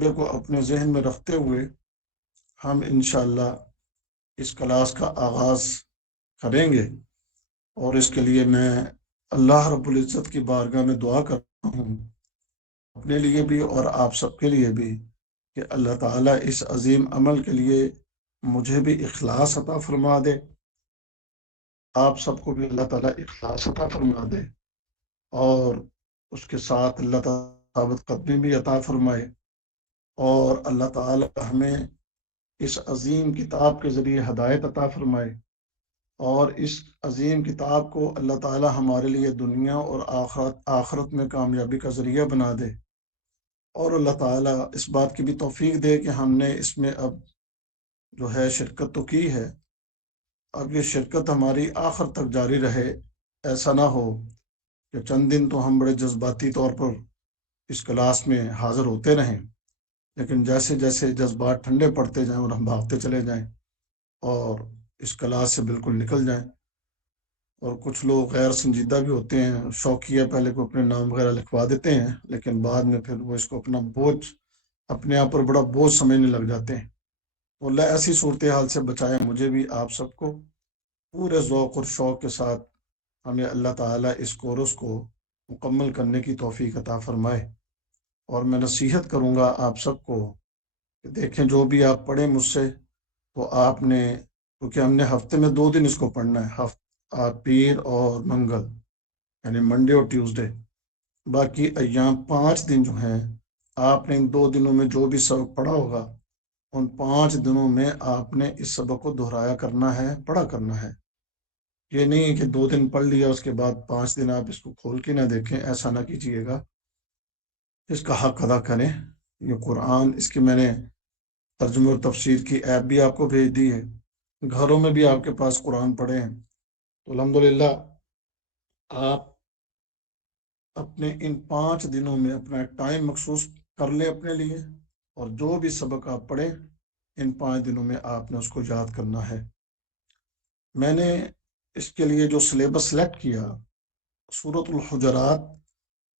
جذبے کو اپنے ذہن میں رکھتے ہوئے ہم انشاءاللہ اس کلاس کا آغاز کریں گے، اور اس کے لیے میں اللہ رب العزت کی بارگاہ میں دعا کرتا ہوں، اپنے لیے بھی اور آپ سب کے لیے بھی، کہ اللہ تعالیٰ اس عظیم عمل کے لیے مجھے بھی اخلاص عطا فرما دے، آپ سب کو بھی اللہ تعالیٰ اخلاص عطا فرما دے، اور اس کے ساتھ اللہ تعالیٰ ثابت قدمی بھی عطا فرمائے، اور اللہ تعالیٰ ہمیں اس عظیم کتاب کے ذریعے ہدایت عطا فرمائے، اور اس عظیم کتاب کو اللہ تعالیٰ ہمارے لیے دنیا اور آخرت میں کامیابی کا ذریعہ بنا دے، اور اللہ تعالیٰ اس بات کی بھی توفیق دے کہ ہم نے اس میں اب جو ہے شرکت تو کی ہے، اب یہ شرکت ہماری آخر تک جاری رہے، ایسا نہ ہو کہ چند دن تو ہم بڑے جذباتی طور پر اس کلاس میں حاضر ہوتے رہیں، لیکن جیسے جیسے جذبات ٹھنڈے پڑتے جائیں اور ہم بھاگتے چلے جائیں اور اس کلاس سے بالکل نکل جائیں، اور کچھ لوگ غیر سنجیدہ بھی ہوتے ہیں، شوقیہ پہلے کو اپنے نام وغیرہ لکھوا دیتے ہیں، لیکن بعد میں پھر وہ اس کو اپنا بوجھ، اپنے آپ پر بڑا بوجھ سمجھنے لگ جاتے ہیں۔ تو اللہ ایسی صورتحال سے بچائے مجھے بھی آپ سب کو، پورے ذوق اور شوق کے ساتھ ہمیں اللہ تعالیٰ اس کورس کو مکمل کرنے کی توفیق عطا فرمائے۔ اور میں نصیحت کروں گا آپ سب کو کہ دیکھیں، جو بھی آپ پڑھیں مجھ سے، تو آپ نے، کیونکہ ہم نے ہفتے میں 2 دن اس کو پڑھنا ہے، پیر اور منگل، یعنی منڈے اور ٹیوزڈے، باقی ایام 5 دن جو ہیں، آپ نے ان 2 دنوں میں جو بھی سبق پڑھا ہوگا، ان 5 دنوں میں آپ نے اس سبق کو دہرایا کرنا ہے، پڑھا کرنا ہے۔ یہ نہیں ہے کہ 2 دن پڑھ لیا اس کے بعد 5 دن آپ اس کو کھول کے نہ دیکھیں، ایسا نہ کیجیے گا، اس کا حق ادا کریں۔ یہ قرآن، اس کی میں نے ترجمہ اور تفسیر کی ایپ بھی آپ کو بھیج دی ہے، گھروں میں بھی آپ کے پاس قرآن پڑھے ہیں، تو الحمدللہ آپ اپنے ان 5 دنوں میں اپنا ٹائم مخصوص کر لیں اپنے لیے، اور جو بھی سبق آپ پڑھیں ان 5 دنوں میں آپ نے اس کو یاد کرنا ہے۔ میں نے اس کے لیے جو سلیبس سلیکٹ کیا، سورۃ الحجرات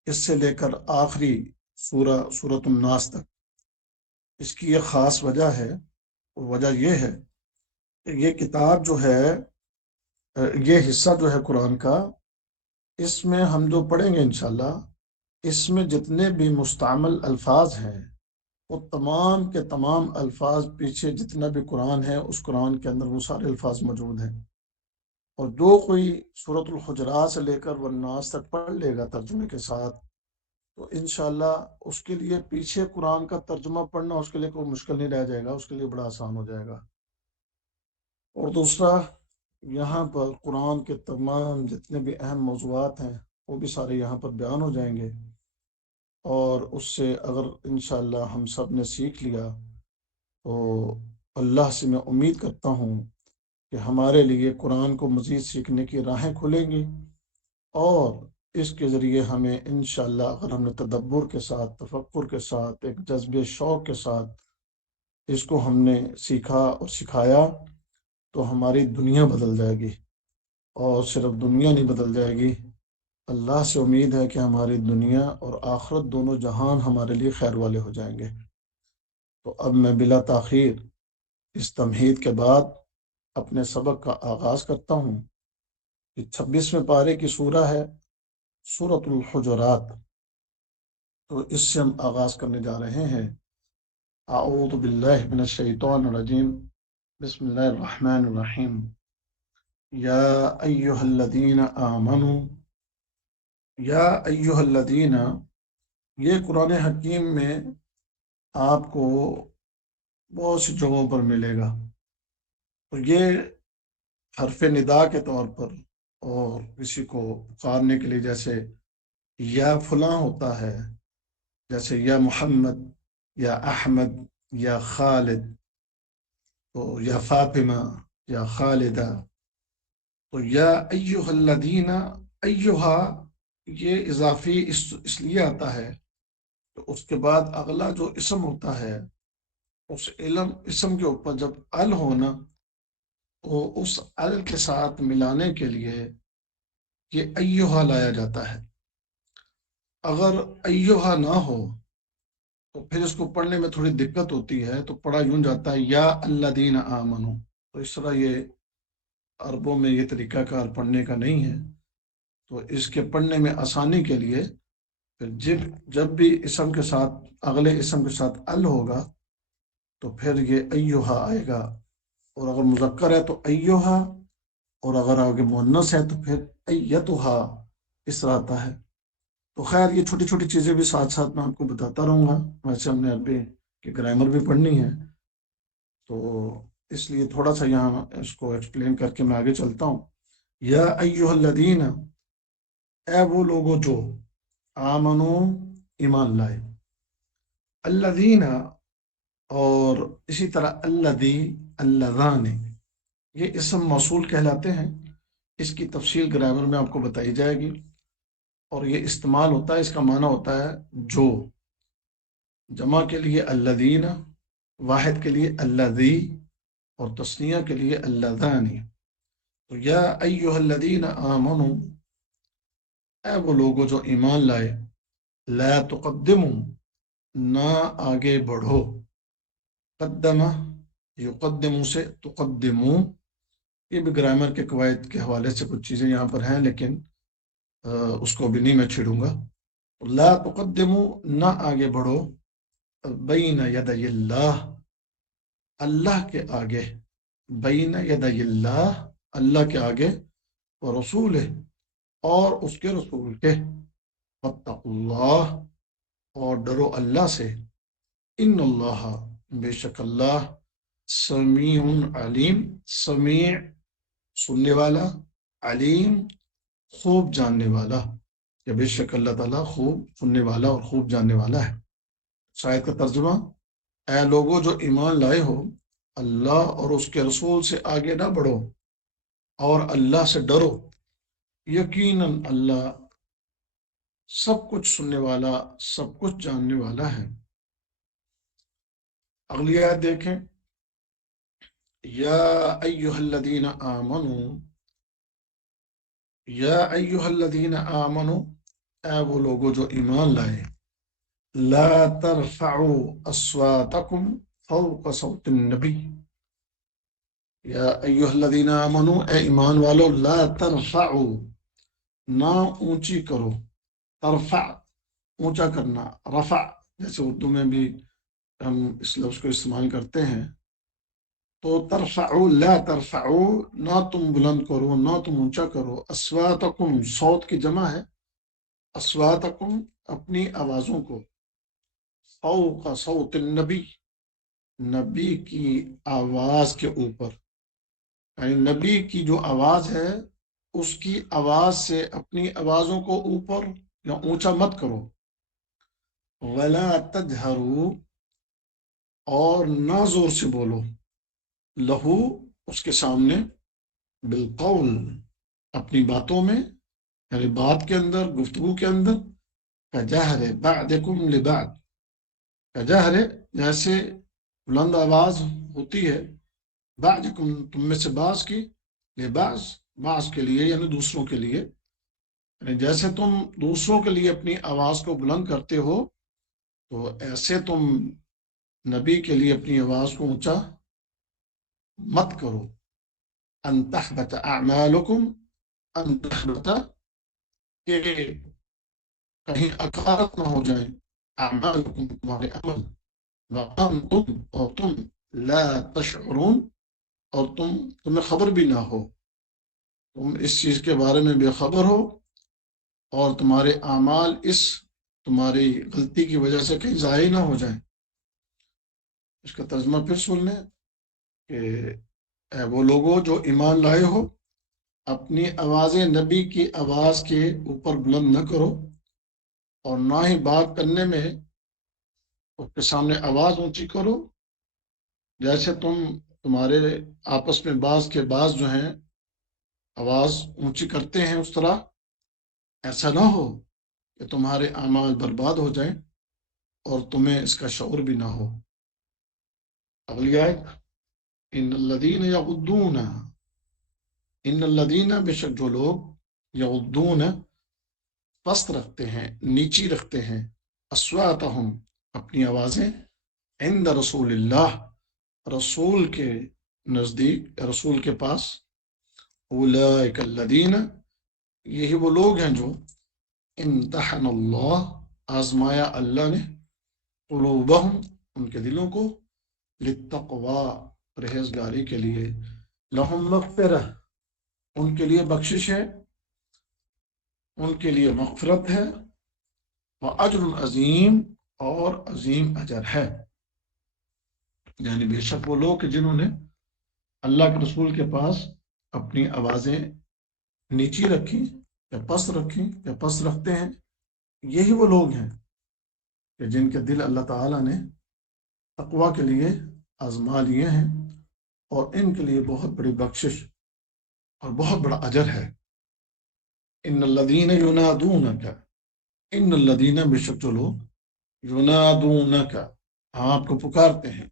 اس سے لے کر آخری سورۃ الناس تک، اس کی ایک خاص وجہ ہے، اور وجہ یہ ہے کہ یہ کتاب جو ہے، یہ حصہ جو ہے قرآن کا، اس میں ہم جو پڑھیں گے انشاءاللہ، اس میں جتنے بھی مستعمل الفاظ ہیں، وہ تمام کے تمام الفاظ پیچھے جتنا بھی قرآن ہے، اس قرآن کے اندر وہ سارے الفاظ موجود ہیں، اور جو کوئی سورۃ الحجرات سے لے کر والناس تک پڑھ لے گا ترجمے کے ساتھ، تو انشاءاللہ اس کے لیے پیچھے قرآن کا ترجمہ پڑھنا اس کے لیے کوئی مشکل نہیں رہ جائے گا، اس کے لیے بڑا آسان ہو جائے گا۔ اور دوسرا، یہاں پر قرآن کے تمام جتنے بھی اہم موضوعات ہیں وہ بھی سارے یہاں پر بیان ہو جائیں گے، اور اس سے اگر انشاءاللہ ہم سب نے سیکھ لیا تو اللہ سے میں امید کرتا ہوں کہ ہمارے لیے قرآن کو مزید سیکھنے کی راہیں کھلیں گی، اور اس کے ذریعے ہمیں انشاءاللہ اگر ہم نے تدبر کے ساتھ، تفکر کے ساتھ، ایک جذبے شوق کے ساتھ اس کو ہم نے سیکھا اور سکھایا، تو ہماری دنیا بدل جائے گی، اور صرف دنیا نہیں بدل جائے گی، اللہ سے امید ہے کہ ہماری دنیا اور آخرت دونوں جہان ہمارے لیے خیر والے ہو جائیں گے۔ تو اب میں بلا تاخیر اس تمہید کے بعد اپنے سبق کا آغاز کرتا ہوں، کہ 26ویں پارے کی سورہ ہے سورۃ الحجرات، تو اس سے ہم آغاز کرنے جا رہے ہیں۔ اعوذ باللہ من الشیطان الرجیم، بسم اللہ الرحمن الرحیم۔ یا ایہا الذین آمنوا، یا ایہا الذین، یہ قرآن حکیم میں آپ کو بہت سی جگہوں پر ملے گا، تو یہ حرف ندا کے طور پر، اور کسی کو پکارنے کے لیے، جیسے یا فلاں ہوتا ہے، جیسے یا محمد، یا احمد، یا خالد، تو یا فاطمہ، یا خالدہ، تو یا ایہا الذین، ایہا یہ اضافی اس لیے آتا ہے تو اس کے بعد اگلا جو اسم ہوتا ہے، اس اسم کے اوپر جب ال ہونا، تو اس ال کے ساتھ ملانے کے لیے یہ ایہا لایا جاتا ہے۔ اگر ایہا نہ ہو تو پھر اس کو پڑھنے میں تھوڑی دقت ہوتی ہے، تو پڑھا یوں جاتا ہے یا الذین آمنو، تو اس طرح یہ عربوں میں یہ طریقہ کار پڑھنے کا نہیں ہے۔ تو اس کے پڑھنے میں آسانی کے لیے پھر جب بھی اسم کے ساتھ، اگلے اسم کے ساتھ ال ہوگا، تو پھر یہ ایوہا آئے گا، اور اگر مذکر ہے تو ایوہا، اور اگر آگے مؤنث ہے تو پھر ایتھا، اس طرح آتا ہے۔ تو خیر یہ چھوٹی چھوٹی چیزیں بھی ساتھ ساتھ میں آپ کو بتاتا رہوں گا، ویسے ہم نے عربی کی گرامر بھی پڑھنی ہے، تو اس لیے تھوڑا سا یہاں اس کو ایکسپلین کر کے میں آگے چلتا ہوں۔ یا ایہا الذین، اے وہ لوگوں جو آمنو، ایمان لائے، الذین، اور اسی طرح الذی، اللذان، یہ اسم موصول کہلاتے ہیں۔ اس کی تفصیل گرامر میں آپ کو بتائی جائے گی، اور یہ استعمال ہوتا ہے، اس کا معنی ہوتا ہے جو، جمع کے لیے الذین، واحد کے لیے الذی، اور تثنیہ کے لیے اللذان۔ تو یا ایہا الذین آمنو، اے وہ لوگوں جو ایمان لائے، لا تقدموا، نہ آگے بڑھو، قدمہ، یقدمو سے تقدمو، یہ بھی گرامر کے قواعد کے حوالے سے کچھ چیزیں یہاں پر ہیں، لیکن اس کو بھی نہیں میں چھیڑوں گا۔ لا تقدمو، نہ آگے بڑھو، بین یدی اللہ، اللہ کے آگے، بین یدی اللہ، اللہ کے آگے، ورسول، اور اس کے رسول کے، واتقوا اللہ، اور ڈرو اللہ سے، ان اللہ، بے شک اللہ، سمیع علیم، سمیع سننے والا، علیم خوب جاننے والا، کہ بے شک اللہ تعالیٰ خوب سننے والا اور خوب جاننے والا ہے۔ شاید کا ترجمہ، اے لوگوں جو ایمان لائے ہو، اللہ اور اس کے رسول سے آگے نہ بڑھو، اور اللہ سے ڈرو، یقیناً اللہ سب کچھ سننے والا، سب کچھ جاننے والا ہے۔ اگلی آیت دیکھیں، یا ایہا الذین آمنو، یا ایہا الذین آمنو، اے وہ لوگوں جو ایمان لائے، لا ترفعوا اصواتکم فوق صوت النبی، یا ایہا الذین آمنو، اے ایمان والو، لا ترفعوا، نہ اونچی کرو، ترفع اونچا کرنا، رفع، جیسے اردو میں بھی ہم اس لفظ کو استعمال کرتے ہیں، تو ترفعوا، لا ترفعوا، نہ تم بلند کرو، نہ تم اونچا کرو، اصواتکم، صوت کی جمع ہے، اصواتکم، اپنی آوازوں کو، فوق صوت النبی، نبی کی آواز کے اوپر، یعنی نبی کی جو آواز ہے اس کی آواز سے اپنی آوازوں کو اوپر یا اونچا مت کرو، ولا تجہروا، اور نہ زور سے بولو، لہو، اس کے سامنے، بالقول، اپنی باتوں میں، یعنی بات کے اندر، گفتگو کے اندر، کجہر بعضکم لبعض، کجہر، جیسے بلند آواز ہوتی ہے، بعضکم، تم میں سے بعض کی، لبعض، بعض کے لیے، یعنی دوسروں کے لیے، یعنی جیسے تم دوسروں کے لیے اپنی آواز کو بلند کرتے ہو، تو ایسے تم نبی کے لیے اپنی آواز کو اونچا مت کرو، ان تحبط اعمالکم، ان تحبط، کہ کہیں اکارت نہ ہو جائیں، اعمالکم، تمہارے عمل، وانتم، اور تم، لا تشعرون، اور تمہیں خبر بھی نہ ہو، تم اس چیز کے بارے میں بے خبر ہو، اور تمہارے اعمال اس تمہاری غلطی کی وجہ سے کہیں ضائع نہ ہو جائیں۔ اس کا ترجمہ پھر سن لیں کہ اے وہ لوگوں جو ایمان لائے ہو، اپنی آوازیں نبی کی آواز کے اوپر بلند نہ کرو، اور نہ ہی بات کرنے میں اس کے سامنے آواز اونچی کرو، جیسے تمہارے آپس میں بعض کے بعض جو ہیں آواز اونچی کرتے ہیں، اس طرح ایسا نہ ہو کہ تمہارے اعمال برباد ہو جائیں اور تمہیں اس کا شعور بھی نہ ہو۔ اگلی آیت، ان الذین یغضون، ان الذین، بے شک جو لوگ، یغضون، پست رکھتے ہیں، نیچی رکھتے ہیں، اصواتہم، اپنی آوازیں عند رسول اللہ، رسول کے نزدیک، رسول کے پاس، اولئک الذین، یہی وہ لوگ ہیں جو امتحن اللہ، آزمایا اللہ نے، قلوبہم، ان کے دلوں کو، للتقوی، پرہیزگاری کے لیے، لہم مغفرہ، ان کے لیے بخشش ہے، ان کے لیے مغفرت ہے، واجر عظیم، اور عظیم اجر ہے۔ یعنی بے شک وہ لوگ جنہوں نے اللہ کے رسول کے پاس اپنی آوازیں نیچی رکھی یا پس رکھی یا پس رکھتے ہیں، یہی وہ لوگ ہیں کہ جن کے دل اللہ تعالیٰ نے تقوی کے لیے آزما لیے ہیں، اور ان کے لیے بہت بڑی بخشش اور بہت بڑا اجر ہے۔ ان الذین ینادونک، ان الذین، بے شک جو لوگ، ینادونک، آپ کو پکارتے ہیں،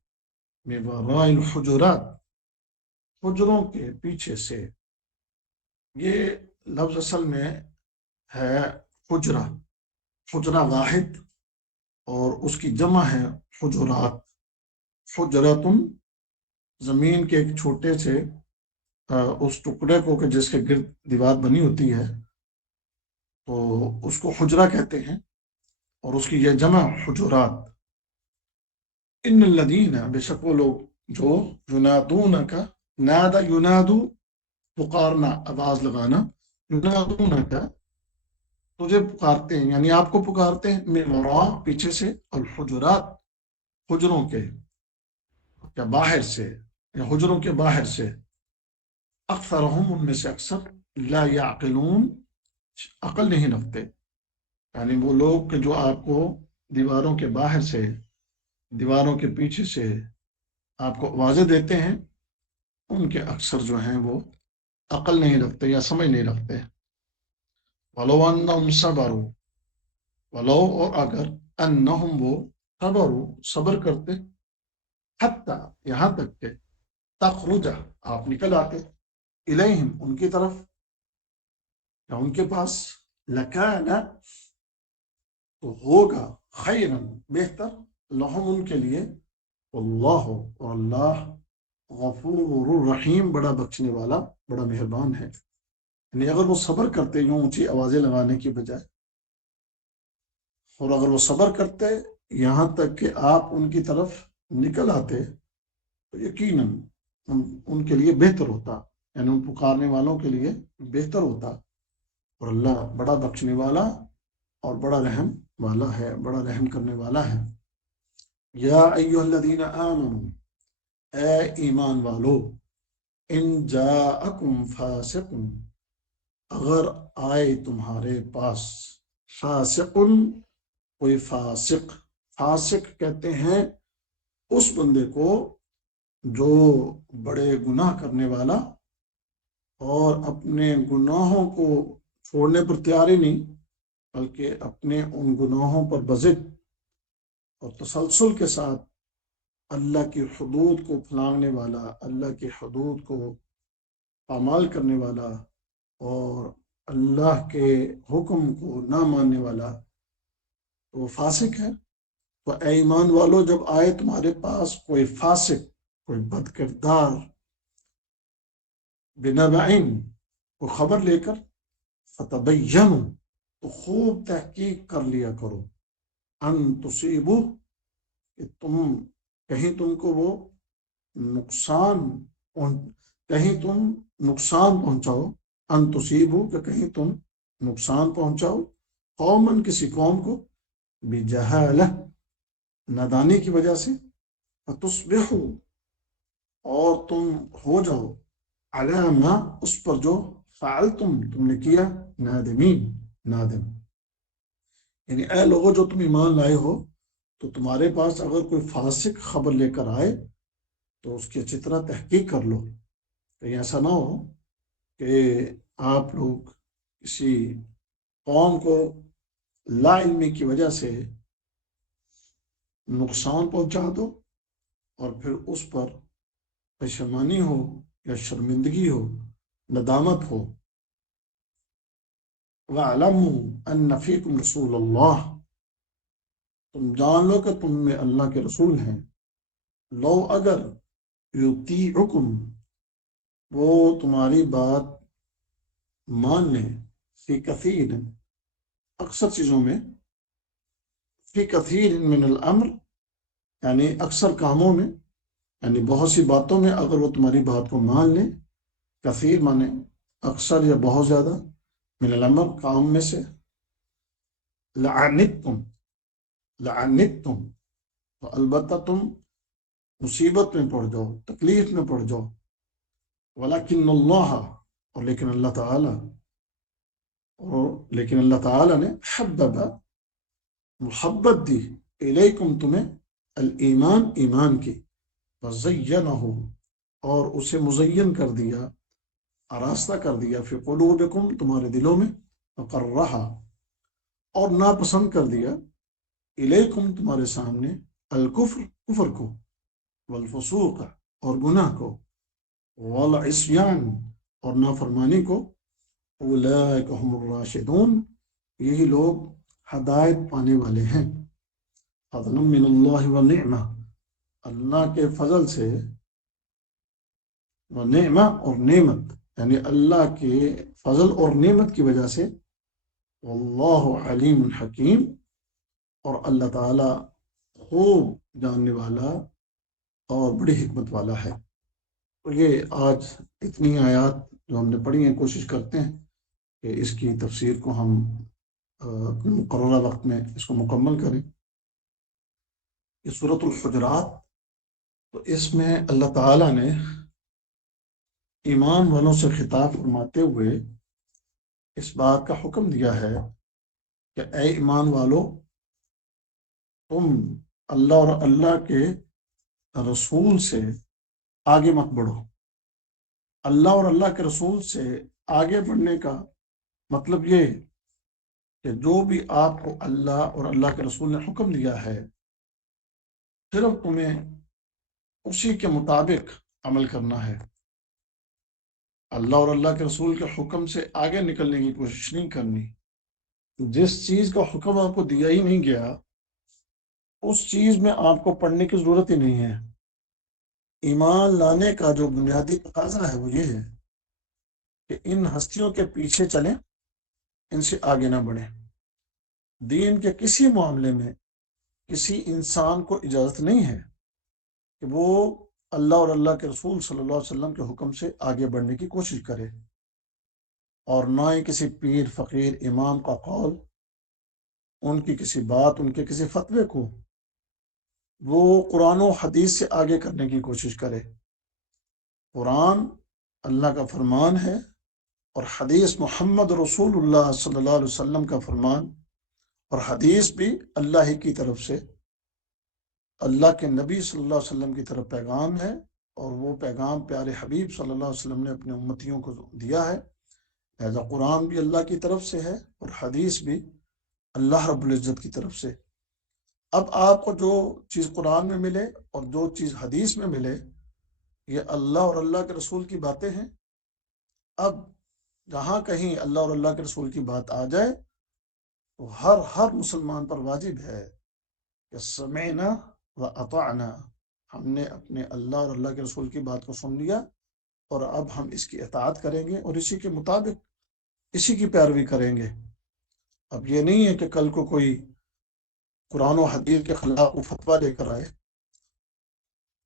من وراء الحجرات، حجروں کے پیچھے سے۔ یہ لفظ اصل میں ہے حجرہ، حجرہ واحد، اور اس کی جمع ہے حجرات۔ حجراتن، زمین کے ایک چھوٹے سے اس ٹکڑے کو کہ جس کے گرد دیوار بنی ہوتی ہے، تو اس کو حجرہ کہتے ہیں، اور اس کی یہ جمع حجرات۔ ان الذین، بے شک وہ لوگ جو، ینادونک، نادا ینادو، پکارنا، آواز لگانا، ینادونک، تجھے پکارتے ہیں، یعنی آپ کو پکارتے ہیں، من وراء، پیچھے سے، الحجرات، حجروں کے یا باہر سے، یا حجروں کے باہر سے، اکثرہم، ان میں سے اکثر، لا یعقلون، عقل نہیں رکھتے۔ یعنی وہ لوگ کہ جو آپ کو دیواروں کے باہر سے، دیواروں کے پیچھے سے آپ کو آوازیں دیتے ہیں، ان کے اکثر جو ہیں وہ عقل نہیں رکھتے یا سمجھ نہیں رکھتے۔ ولو انہم صبروا، ولو، اور اگر، انہم، وہ، صبروا، صبر کرتے، حتی، یہاں تک کہ، تخرج، آپ نکل آتے، الیہم، ان کی طرف یا ان کے پاس، لکان، تو ہوگا، خیرن، بہتر، لہم، ان کے لیے، اللہ، اور اللہ، غفور الرحیم، بڑا بخشنے والا، بڑا مہربان ہے۔ یعنی اگر وہ صبر کرتے یوں اونچی آوازیں لگانے کی بجائے، اور اگر وہ صبر کرتے یہاں تک کہ آپ ان کی طرف نکل آتے، تو یقیناً ان کے لیے بہتر ہوتا، یعنی ان پکارنے والوں کے لیے بہتر ہوتا، اور اللہ بڑا بخشنے والا اور بڑا رحم والا ہے، بڑا رحم کرنے والا ہے۔ یا ایھا الذین آمنوا، اے ایمان والو، ان جاءکم فاسق، اگر آئے تمہارے پاس، فاسق، کوئی فاسق، فاسق کہتے ہیں اس بندے کو جو بڑے گناہ کرنے والا، اور اپنے گناہوں کو چھوڑنے پر تیار ہی نہیں، بلکہ اپنے ان گناہوں پر بضد اور تسلسل کے ساتھ اللہ کی حدود کو پھلانگنے والا، اللہ کی حدود کو پامال کرنے والا، اور اللہ کے حکم کو نہ ماننے والا، تو وہ فاسق ہے۔ تو اے ایمان والو، جب آئے تمہارے پاس کوئی فاسق، کوئی بد کردار، بنبعین، کو خبر لے کر، فتبینوا، تو خوب تحقیق کر لیا کرو، ان تصیبو، کہ کہیں تم کو وہ نقصان کہیں تم نقصان پہنچاؤ، ان تصیبو، کہ کہیں تم نقصان پہنچاؤ، قومن، کسی قوم کو، بجہالہ، نادانی کی وجہ سے، فتصبحوا، اور تم ہو جاؤ، علی ما، اس پر جو، فعلتم، تم نے کیا، نادمین، نادم۔ یعنی اے لوگوں جو تم ایمان لائے ہو، تو تمہارے پاس اگر کوئی فاسق خبر لے کر آئے تو اس کی اچھی طرح تحقیق کر لو، کہیں ایسا نہ ہو کہ آپ لوگ کسی قوم کو لا علمی کی وجہ سے نقصان پہنچا دو، اور پھر اس پر پشیمانی ہو یا شرمندگی ہو، ندامت ہو۔ وَاعْلَمُوا أَنَّ فِيكُمْ رَسُولَ اللَّهِ، تم جان لو کہ تم میں اللہ کے رسول ہیں، لو اگر یطیعکم، وہ تمہاری بات مان لیں، فی کثیر، اکثر چیزوں میں، فی کثیر من الامر، یعنی اکثر کاموں میں، یعنی بہت سی باتوں میں اگر وہ تمہاری بات کو مان لیں، کثیر مانے اکثر یا بہت زیادہ، من الامر کام میں سے، لعنتم، لعنتم، تو البتہ تم مصیبت میں پڑ جاؤ، تکلیف میں پڑ جاؤ، ولیکن اللہ، اور لیکن اللہ تعالی، لیکن اللہ تعالی نے حبب، محبت دی، الیکم تمہیں، الایمان ایمان کی، وزینہ، اور اسے مزین کر دیا، آراستہ کر دیا، فی قلوبکم تمہارے دلوں میں، وقرہا، اور ناپسند کر دیا، الیکم تمہارے سامنے، الکفر کفر کو، والفسوق اور گناہ کو، والعصیان اور نافرمانی کو، اولئک هم الراشدون، یہی لوگ ہدایت پانے والے ہیں، فضلا من اللہ ونعمہ، اللہ کے فضل سے، ونعمہ اور نعمت، یعنی اللہ کے فضل اور نعمت کی وجہ سے، واللہ علیم حکیم، اور اللہ تعالی خوب جاننے والا اور بڑی حکمت والا ہے۔ تو یہ آج اتنی آیات جو ہم نے پڑھی ہیں، کوشش کرتے ہیں کہ اس کی تفسیر کو ہم مقررہ وقت میں اس کو مکمل کریں۔ یہ سورۃ الحجرات، تو اس میں اللہ تعالیٰ نے ایمان والوں سے خطاب فرماتے ہوئے اس بات کا حکم دیا ہے کہ اے ایمان والو، تم اللہ اور اللہ کے رسول سے آگے مت بڑھو۔ اللہ اور اللہ کے رسول سے آگے بڑھنے کا مطلب یہ کہ جو بھی آپ کو اللہ اور اللہ کے رسول نے حکم دیا ہے، صرف تمہیں اسی کے مطابق عمل کرنا ہے۔ اللہ اور اللہ کے رسول کے حکم سے آگے نکلنے کی کوشش نہیں کرنی۔ جس چیز کا حکم آپ کو دیا ہی نہیں گیا، اس چیز میں آپ کو پڑھنے کی ضرورت ہی نہیں ہے۔ ایمان لانے کا جو بنیادی تقاضا ہے وہ یہ ہے کہ ان ہستیوں کے پیچھے چلیں، ان سے آگے نہ بڑھیں۔ دین کے کسی معاملے میں کسی انسان کو اجازت نہیں ہے کہ وہ اللہ اور اللہ کے رسول صلی اللہ علیہ وسلم کے حکم سے آگے بڑھنے کی کوشش کرے، اور نہ ہی کسی پیر، فقیر، امام کا قول، ان کی کسی بات، ان کے کسی فتوے کو وہ قرآن و حدیث سے آگے کرنے کی کوشش کرے۔ قرآن اللہ کا فرمان ہے، اور حدیث محمد رسول اللہ صلی اللہ علیہ وسلم کا فرمان، اور حدیث بھی اللہ ہی کی طرف سے، اللہ کے نبی صلی اللہ علیہ وسلم کی طرف پیغام ہے، اور وہ پیغام پیارے حبیب صلی اللہ علیہ وسلم نے اپنے امتیوں کو دیا ہے۔ لہذا قرآن بھی اللہ کی طرف سے ہے، اور حدیث بھی اللہ رب العزت کی طرف سے۔ اب آپ کو جو چیز قرآن میں ملے اور جو چیز حدیث میں ملے، یہ اللہ اور اللہ کے رسول کی باتیں ہیں۔ اب جہاں کہیں اللہ اور اللہ کے رسول کی بات آ جائے تو ہر مسلمان پر واجب ہے کہ سمعنا و اطعنا، ہم نے اپنے اللہ اور اللہ کے رسول کی بات کو سن لیا، اور اب ہم اس کی اطاعت کریں گے اور اسی کے مطابق اسی کی پیروی کریں گے۔ اب یہ نہیں ہے کہ کل کو کوئی قرآن و حدیث کے خلاف وہ فتویٰ لے کر آئے۔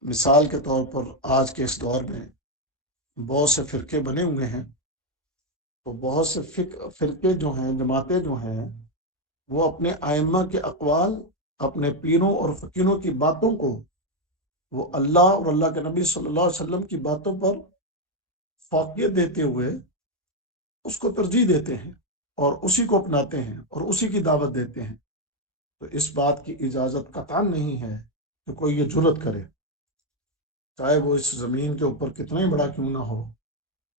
مثال کے طور پر آج کے اس دور میں بہت سے فرقے بنے ہوئے ہیں، تو بہت سے فرقے جو ہیں، جماعتیں جو ہیں، وہ اپنے ائمہ کے اقوال، اپنے پیروں اور فقیروں کی باتوں کو وہ اللہ اور اللہ کے نبی صلی اللہ علیہ وسلم کی باتوں پر فوقیت دیتے ہوئے اس کو ترجیح دیتے ہیں، اور اسی کو اپناتے ہیں، اور اسی کی دعوت دیتے ہیں۔ تو اس بات کی اجازت قطعاً نہیں ہے کہ کوئی یہ جرت کرے، چاہے وہ اس زمین کے اوپر کتنا ہی بڑا کیوں نہ ہو،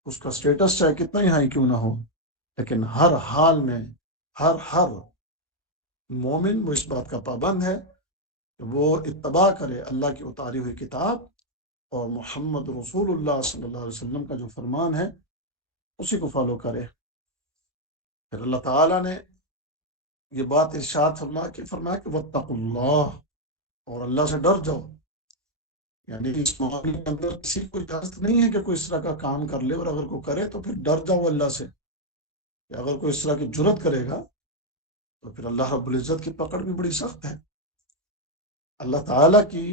اس کا سٹیٹس چاہے کتنا ہی ہائی کیوں نہ ہو، لیکن ہر حال میں ہر مومن وہ اس بات کا پابند ہے کہ وہ اتباع کرے اللہ کی اتاری ہوئی کتاب اور محمد رسول اللہ صلی اللہ علیہ وسلم کا جو فرمان ہے اسی کو فالو کرے۔ پھر اللہ تعالیٰ نے یہ بات ارشاد فرمایا کہ واتقوا اللہ، اور اللہ سے ڈر جاؤ. یعنی اس معاملے کے اندر کسی کو اجازت نہیں ہے کہ کوئی اس طرح کا کام کر لے، اور اگر کوئی کرے تو پھر ڈر جاؤ اللہ سے. کہ اگر کوئی اس طرح کی جرت کرے گا تو پھر اللہ رب العزت کی پکڑ بھی بڑی سخت ہے. اللہ تعالیٰ کی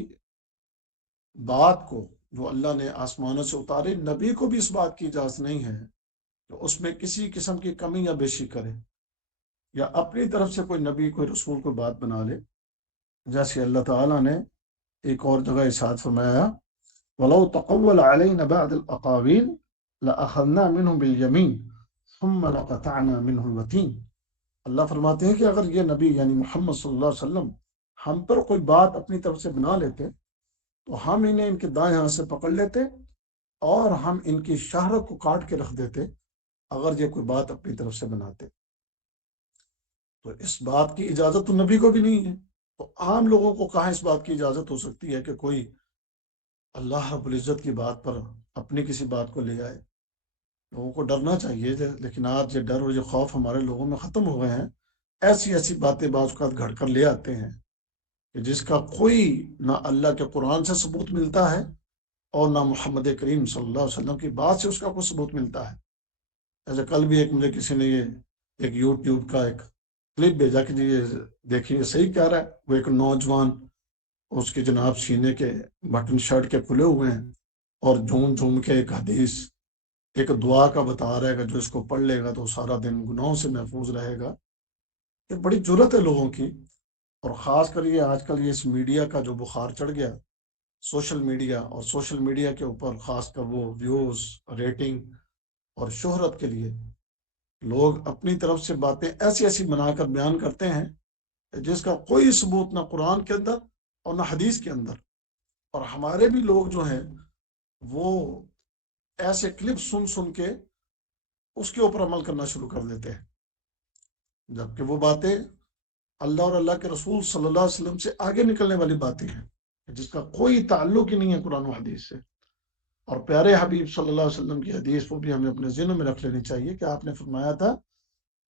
بات کو جو اللہ نے آسمانوں سے اتارے، نبی کو بھی اس بات کی اجازت نہیں ہے کہ اس میں کسی قسم کی کمی یا بیشی کرے، یا اپنی طرف سے کوئی نبی کوئی رسول کوئی بات بنا لے. جیسے اللہ تعالیٰ نے ایک اور جگہ ارشاد فرمایا وَلَوْ تَقَوَّلَ عَلَيْنَا بَعْضَ الْأَقَاوِيلِ لَأَخَذْنَا مِنْهُ بِالْيَمِينِ ثُمَّ لَقَطَعْنَا مِنْهُ الْوَتِينَ. اللہ فرماتے ہیں کہ اگر یہ نبی یعنی محمد صلی اللہ علیہ وسلم ہم پر کوئی بات اپنی طرف سے بنا لیتے تو ہم انہیں ان کے دائیں ہاتھ سے پکڑ لیتے اور ہم ان کی شہرت کو کاٹ کے رکھ دیتے اگر یہ کوئی بات اپنی طرف سے بناتے. تو اس بات کی اجازت تو نبی کو بھی نہیں ہے، تو عام لوگوں کو کہاں اس بات کی اجازت ہو سکتی ہے کہ کوئی اللہ رب العزت کی بات پر اپنی کسی بات کو لے آئے. لوگوں کو ڈرنا چاہیے، لیکن آج یہ ڈر اور یہ خوف ہمارے لوگوں میں ختم ہو گئے ہیں. ایسی ایسی باتیں بعض اوقات گھڑ کر لے آتے ہیں کہ جس کا کوئی نہ اللہ کے قرآن سے ثبوت ملتا ہے اور نہ محمد کریم صلی اللہ علیہ وسلم کی بات سے اس کا کوئی ثبوت ملتا ہے. ایسے کل بھی ایک مجھے کسی نے یہ ایک یوٹیوب کا ایک کلپ بھیجا کہ جی یہ دیکھیے صحیح کہہ رہا ہے. وہ ایک نوجوان اس کے جناب سینے کے بٹن شرٹ کے کھلے ہوئے ہیں اور جھوم جھوم کے ایک حدیث ایک دعا کا بتا رہا ہے کہ جو اس کو پڑھ لے گا تو سارا دن گناہوں سے محفوظ رہے گا. یہ بڑی جرت ہے لوگوں کی، اور خاص کر یہ آج کل یہ اس میڈیا کا جو بخار چڑھ گیا، سوشل میڈیا، اور سوشل میڈیا کے اوپر خاص کر وہ ویوز، ریٹنگ اور شہرت کے لیے لوگ اپنی طرف سے باتیں ایسی ایسی بنا کر بیان کرتے ہیں جس کا کوئی ثبوت نہ قرآن کے اندر اور نہ حدیث کے اندر. اور ہمارے بھی لوگ جو ہیں وہ ایسے کلپ سن سن کے اس کے اوپر عمل کرنا شروع کر دیتے ہیں، جبکہ وہ باتیں اللہ اور اللہ کے رسول صلی اللہ علیہ وسلم سے آگے نکلنے والی باتیں ہیں جس کا کوئی تعلق ہی نہیں ہے قرآن و حدیث سے. اور پیارے حبیب صلی اللہ علیہ وسلم کی حدیث وہ بھی ہمیں اپنے ذہن میں رکھ لینی چاہیے کہ آپ نے فرمایا تھا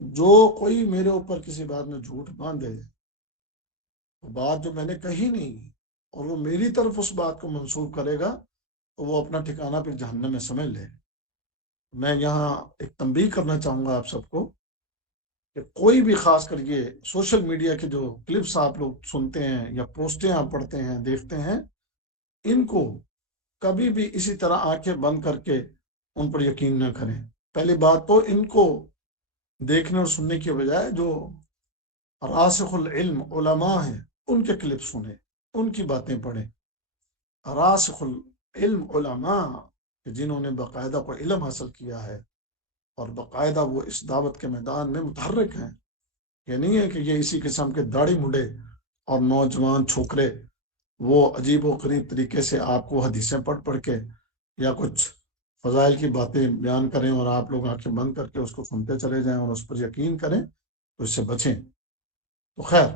جو کوئی میرے اوپر کسی بات میں جھوٹ باندھے، وہ بات جو میں نے کہی نہیں اور وہ میری طرف اس بات کو منسوب کرے گا تو وہ اپنا ٹھکانہ پھر جہنم میں سمجھ لے. میں یہاں ایک تنبیہ کرنا چاہوں گا آپ سب کو کہ کوئی بھی خاص کر یہ سوشل میڈیا کے جو کلپس آپ لوگ سنتے ہیں یا پوسٹیں آپ پڑھتے ہیں دیکھتے ہیں، ان کو کبھی بھی اسی طرح آنکھیں بند کر کے ان پر یقین نہ کریں. پہلی بات تو ان کو دیکھنے اور سننے کی بجائے جو راسخ العلم علماء ہیں ان کے کلپ سنیں، ان کی باتیں پڑھیں. راسخ العلم علماء جنہوں نے باقاعدہ کو علم حاصل کیا ہے اور باقاعدہ وہ اس دعوت کے میدان میں متحرک ہیں. یہ نہیں ہے کہ یہ اسی قسم کے داڑھی مڈے اور نوجوان چھوکرے وہ عجیب و غریب طریقے سے آپ کو حدیثیں پڑھ پڑھ کے یا کچھ فضائل کی باتیں بیان کریں اور آپ لوگ آنکھیں بند کر کے اس کو سنتے چلے جائیں اور اس پر یقین کریں، تو اس سے بچیں. تو خیر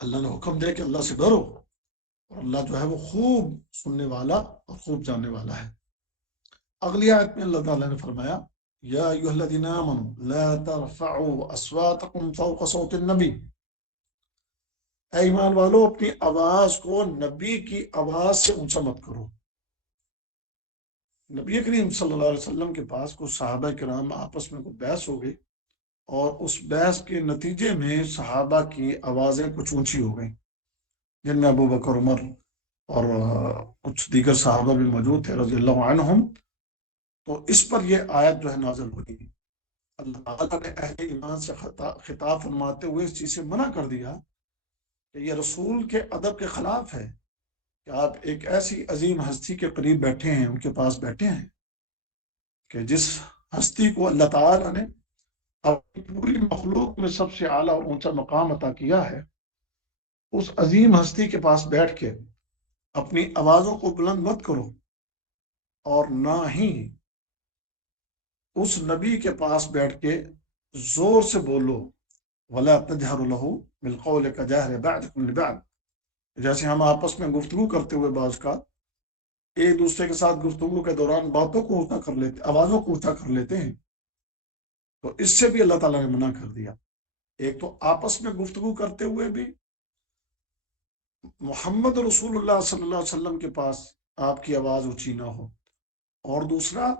اللہ نے حکم دے کہ اللہ سے ڈرو، اور اللہ جو ہے وہ خوب سننے والا اور خوب جاننے والا ہے. اگلی آیت میں اللہ تعالیٰ نے فرمایا یا ایھا الذین آمنوا لا ترفعوا اصواتکم فوق صوت النبی، اے ایمان والو اپنی آواز کو نبی کی آواز سے اونچا مت کرو. نبی کریم صلی اللہ علیہ وسلم کے پاس کچھ صحابہ کرام آپس میں کوئی بحث ہو گئی اور اس بحث کے نتیجے میں صحابہ کی آوازیں کچھ اونچی ہو گئیں، جن میں ابو بکر، عمر اور کچھ دیگر صحابہ بھی موجود تھے رضی اللہ عنہم. تو اس پر یہ آیت جو ہے نازل ہوئی. اللہ تعالیٰ نے اہل ایمان سے خطاب فرماتے ہوئے اس چیز سے منع کر دیا کہ یہ رسول کے ادب کے خلاف ہے کہ آپ ایک ایسی عظیم ہستی کے قریب بیٹھے ہیں، ان کے پاس بیٹھے ہیں کہ جس ہستی کو اللہ تعالیٰ نے اپنی پوری مخلوق میں سب سے اعلیٰ اور اونچا مقام عطا کیا ہے، اس عظیم ہستی کے پاس بیٹھ کے اپنی آوازوں کو بلند مت کرو، اور نہ ہی اس نبی کے پاس بیٹھ کے زور سے بولو. وَلَا تَجْهَرُ لَهُ بِالْقَوْلِ كَجَهْرِ بَعْضِكُمْ لِبَعْضٍ، جیسے ہم آپس میں گفتگو کرتے ہوئے بعض کا ایک دوسرے کے ساتھ گفتگو کے دوران باتوں کو اونچا کر لیتے، آوازوں کو اونچا کر لیتے ہیں. تو اس سے بھی اللہ تعالیٰ نے منع کر دیا. ایک تو آپس میں گفتگو کرتے ہوئے بھی محمد رسول اللہ صلی اللہ علیہ وسلم کے پاس آپ کی آواز اونچی نہ ہو، اور دوسرا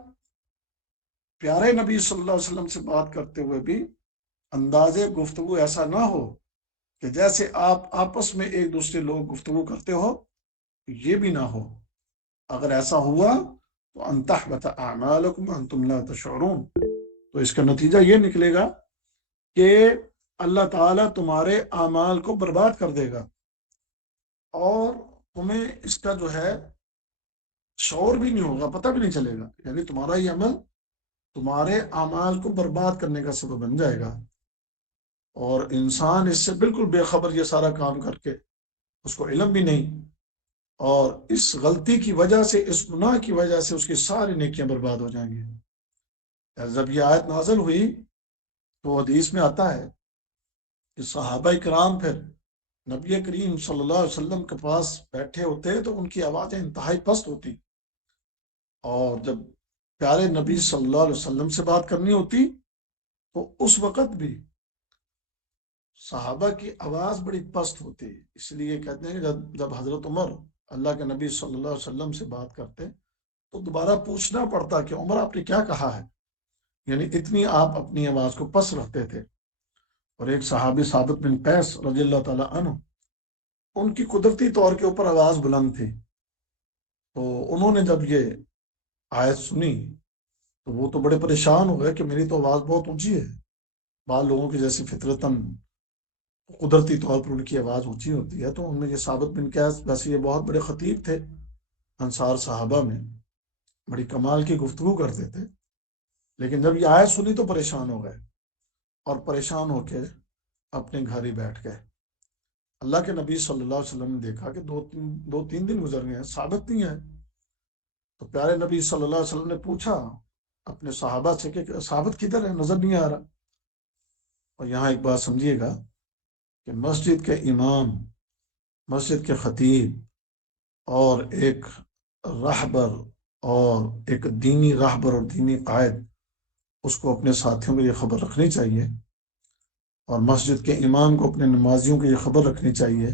پیارے نبی صلی اللہ علیہ وسلم سے بات کرتے ہوئے بھی انداز گفتگو ایسا نہ ہو کہ جیسے آپ آپس میں ایک دوسرے لوگ گفتگو کرتے ہو، یہ بھی نہ ہو۔ اگر ایسا ہوا تو ان تحبط اعمالکم وانتم لا تشعرون، تو اس کا نتیجہ یہ نکلے گا کہ اللہ تعالیٰ تمہارے اعمال کو برباد کر دے گا، اور تمہیں اس کا جو ہے شعور بھی نہیں ہوگا، پتہ بھی نہیں چلے گا، یعنی تمہارا یہ عمل تمہارے اعمال کو برباد کرنے کا سبب بن جائے گا، اور انسان اس سے بالکل بے خبر یہ سارا کام کر کے اس کو علم بھی نہیں، اور اس غلطی کی وجہ سے، اس گناہ کی وجہ سے اس کی ساری نیکیاں برباد ہو جائیں گی۔ جب یہ آیت نازل ہوئی تو حدیث میں آتا ہے کہ صحابہ کرام پھر نبی کریم صلی اللہ علیہ وسلم کے پاس بیٹھے ہوتے تو ان کی آوازیں انتہائی پست ہوتی، اور جب پیارے نبی صلی اللہ علیہ وسلم سے بات کرنی ہوتی تو اس وقت بھی صحابہ کی آواز بڑی پست ہوتی۔ اس لیے کہتے ہیں کہ جب حضرت عمر اللہ کے نبی صلی اللہ علیہ وسلم سے بات کرتے تو دوبارہ پوچھنا پڑتا کہ عمر آپ نے کیا کہا ہے، یعنی اتنی آپ اپنی آواز کو پست رکھتے تھے۔ اور ایک صحابی ثابت بن قیس رضی اللہ تعالیٰ عنہ، ان کی قدرتی طور کے اوپر آواز بلند تھی، تو انہوں نے جب یہ آیت سنی تو وہ تو بڑے پریشان ہو گئے کہ میری تو آواز بہت اونچی ہے، بعض لوگوں کی جیسی فطرتاً قدرتی طور پر ان کی آواز اونچی ہوتی ہے، تو ان میں یہ ثابت بن قیس، ویسے یہ بہت بڑے خطیب تھے انصار صحابہ میں، بڑی کمال کی گفتگو کرتے تھے، لیکن جب یہ آیت سنی تو پریشان ہو گئے، اور پریشان ہو کے اپنے گھر ہی بیٹھ گئے۔ اللہ کے نبی صلی اللہ علیہ وسلم نے دیکھا کہ دو تین دن گزر گئے ہیں، ثابت نہیں ہے، تو پیارے نبی صلی اللہ علیہ وسلم نے پوچھا اپنے صحابہ سے کہ ثابت کدھر ہے، نظر نہیں آ رہا۔ اور یہاں ایک بات سمجھیے گا کہ مسجد کے امام، مسجد کے خطیب، اور ایک راہبر، اور ایک دینی راہبر اور دینی قائد، اس کو اپنے ساتھیوں کو یہ خبر رکھنی چاہیے، اور مسجد کے امام کو اپنے نمازیوں کو یہ خبر رکھنی چاہیے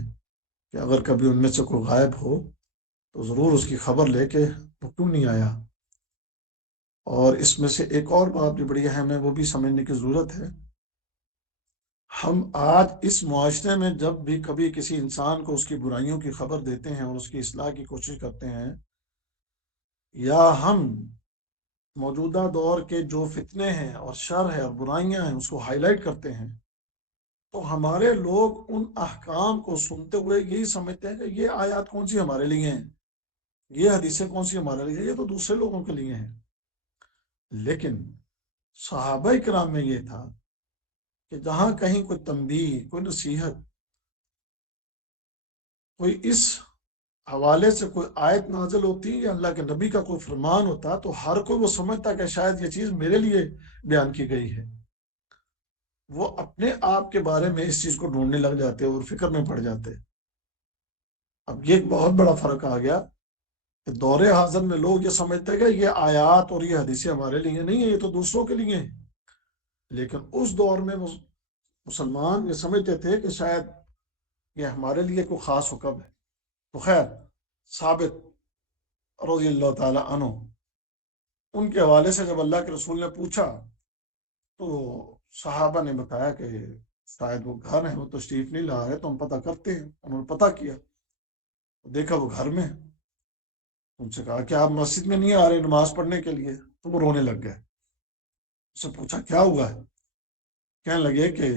کہ اگر کبھی ان میں سے کوئی غائب ہو تو ضرور اس کی خبر لے کے وہ کیوں نہیں آیا۔ اور اس میں سے ایک اور بات بھی بڑی اہم ہے، وہ بھی سمجھنے کی ضرورت ہے۔ ہم آج اس معاشرے میں جب بھی کبھی کسی انسان کو اس کی برائیوں کی خبر دیتے ہیں اور اس کی اصلاح کی کوشش کرتے ہیں، یا ہم موجودہ دور کے جو فتنے ہیں اور شر ہے اور برائیاں ہیں اس کو ہائی لائٹ کرتے ہیں، تو ہمارے لوگ ان احکام کو سنتے ہوئے یہی سمجھتے ہیں کہ یہ آیات کون سی ہمارے لیے ہیں، یہ حدیثیں کون سی ہمارے لیے ہیں، یہ تو دوسرے لوگوں کے لیے ہیں۔ لیکن صحابہ کرام میں یہ تھا کہ جہاں کہیں کوئی تنبیہ، کوئی نصیحت، کوئی اس حوالے سے کوئی آیت نازل ہوتی یا اللہ کے نبی کا کوئی فرمان ہوتا تو ہر کوئی وہ سمجھتا کہ شاید یہ چیز میرے لیے بیان کی گئی ہے، وہ اپنے آپ کے بارے میں اس چیز کو ڈھونڈنے لگ جاتے اور فکر میں پڑ جاتے۔ اب یہ ایک بہت بڑا فرق آ گیا کہ دور حاضر میں لوگ یہ سمجھتے ہیں کہ یہ آیات اور یہ حدیثیں ہمارے لیے نہیں ہیں، یہ تو دوسروں کے لیے ہیں، لیکن اس دور میں مسلمان یہ سمجھتے تھے کہ شاید یہ ہمارے لیے کوئی خاص حکم ہے۔ تو خیر، ثابت رضی اللہ تعالی عنہ، ان کے حوالے سے جب اللہ کے رسول نے پوچھا تو صحابہ نے بتایا کہ شاید وہ گھر ہیں، وہ تشریف نہیں لا رہے، تو ہم پتہ کرتے ہیں۔ انہوں نے پتہ کیا، دیکھا وہ گھر میں، ان سے کہا کہ آپ مسجد میں نہیں آ رہے نماز پڑھنے کے لیے، تو وہ رونے لگ گئے۔ اس سے پوچھا کیا ہوا ہے، کہنے لگے کہ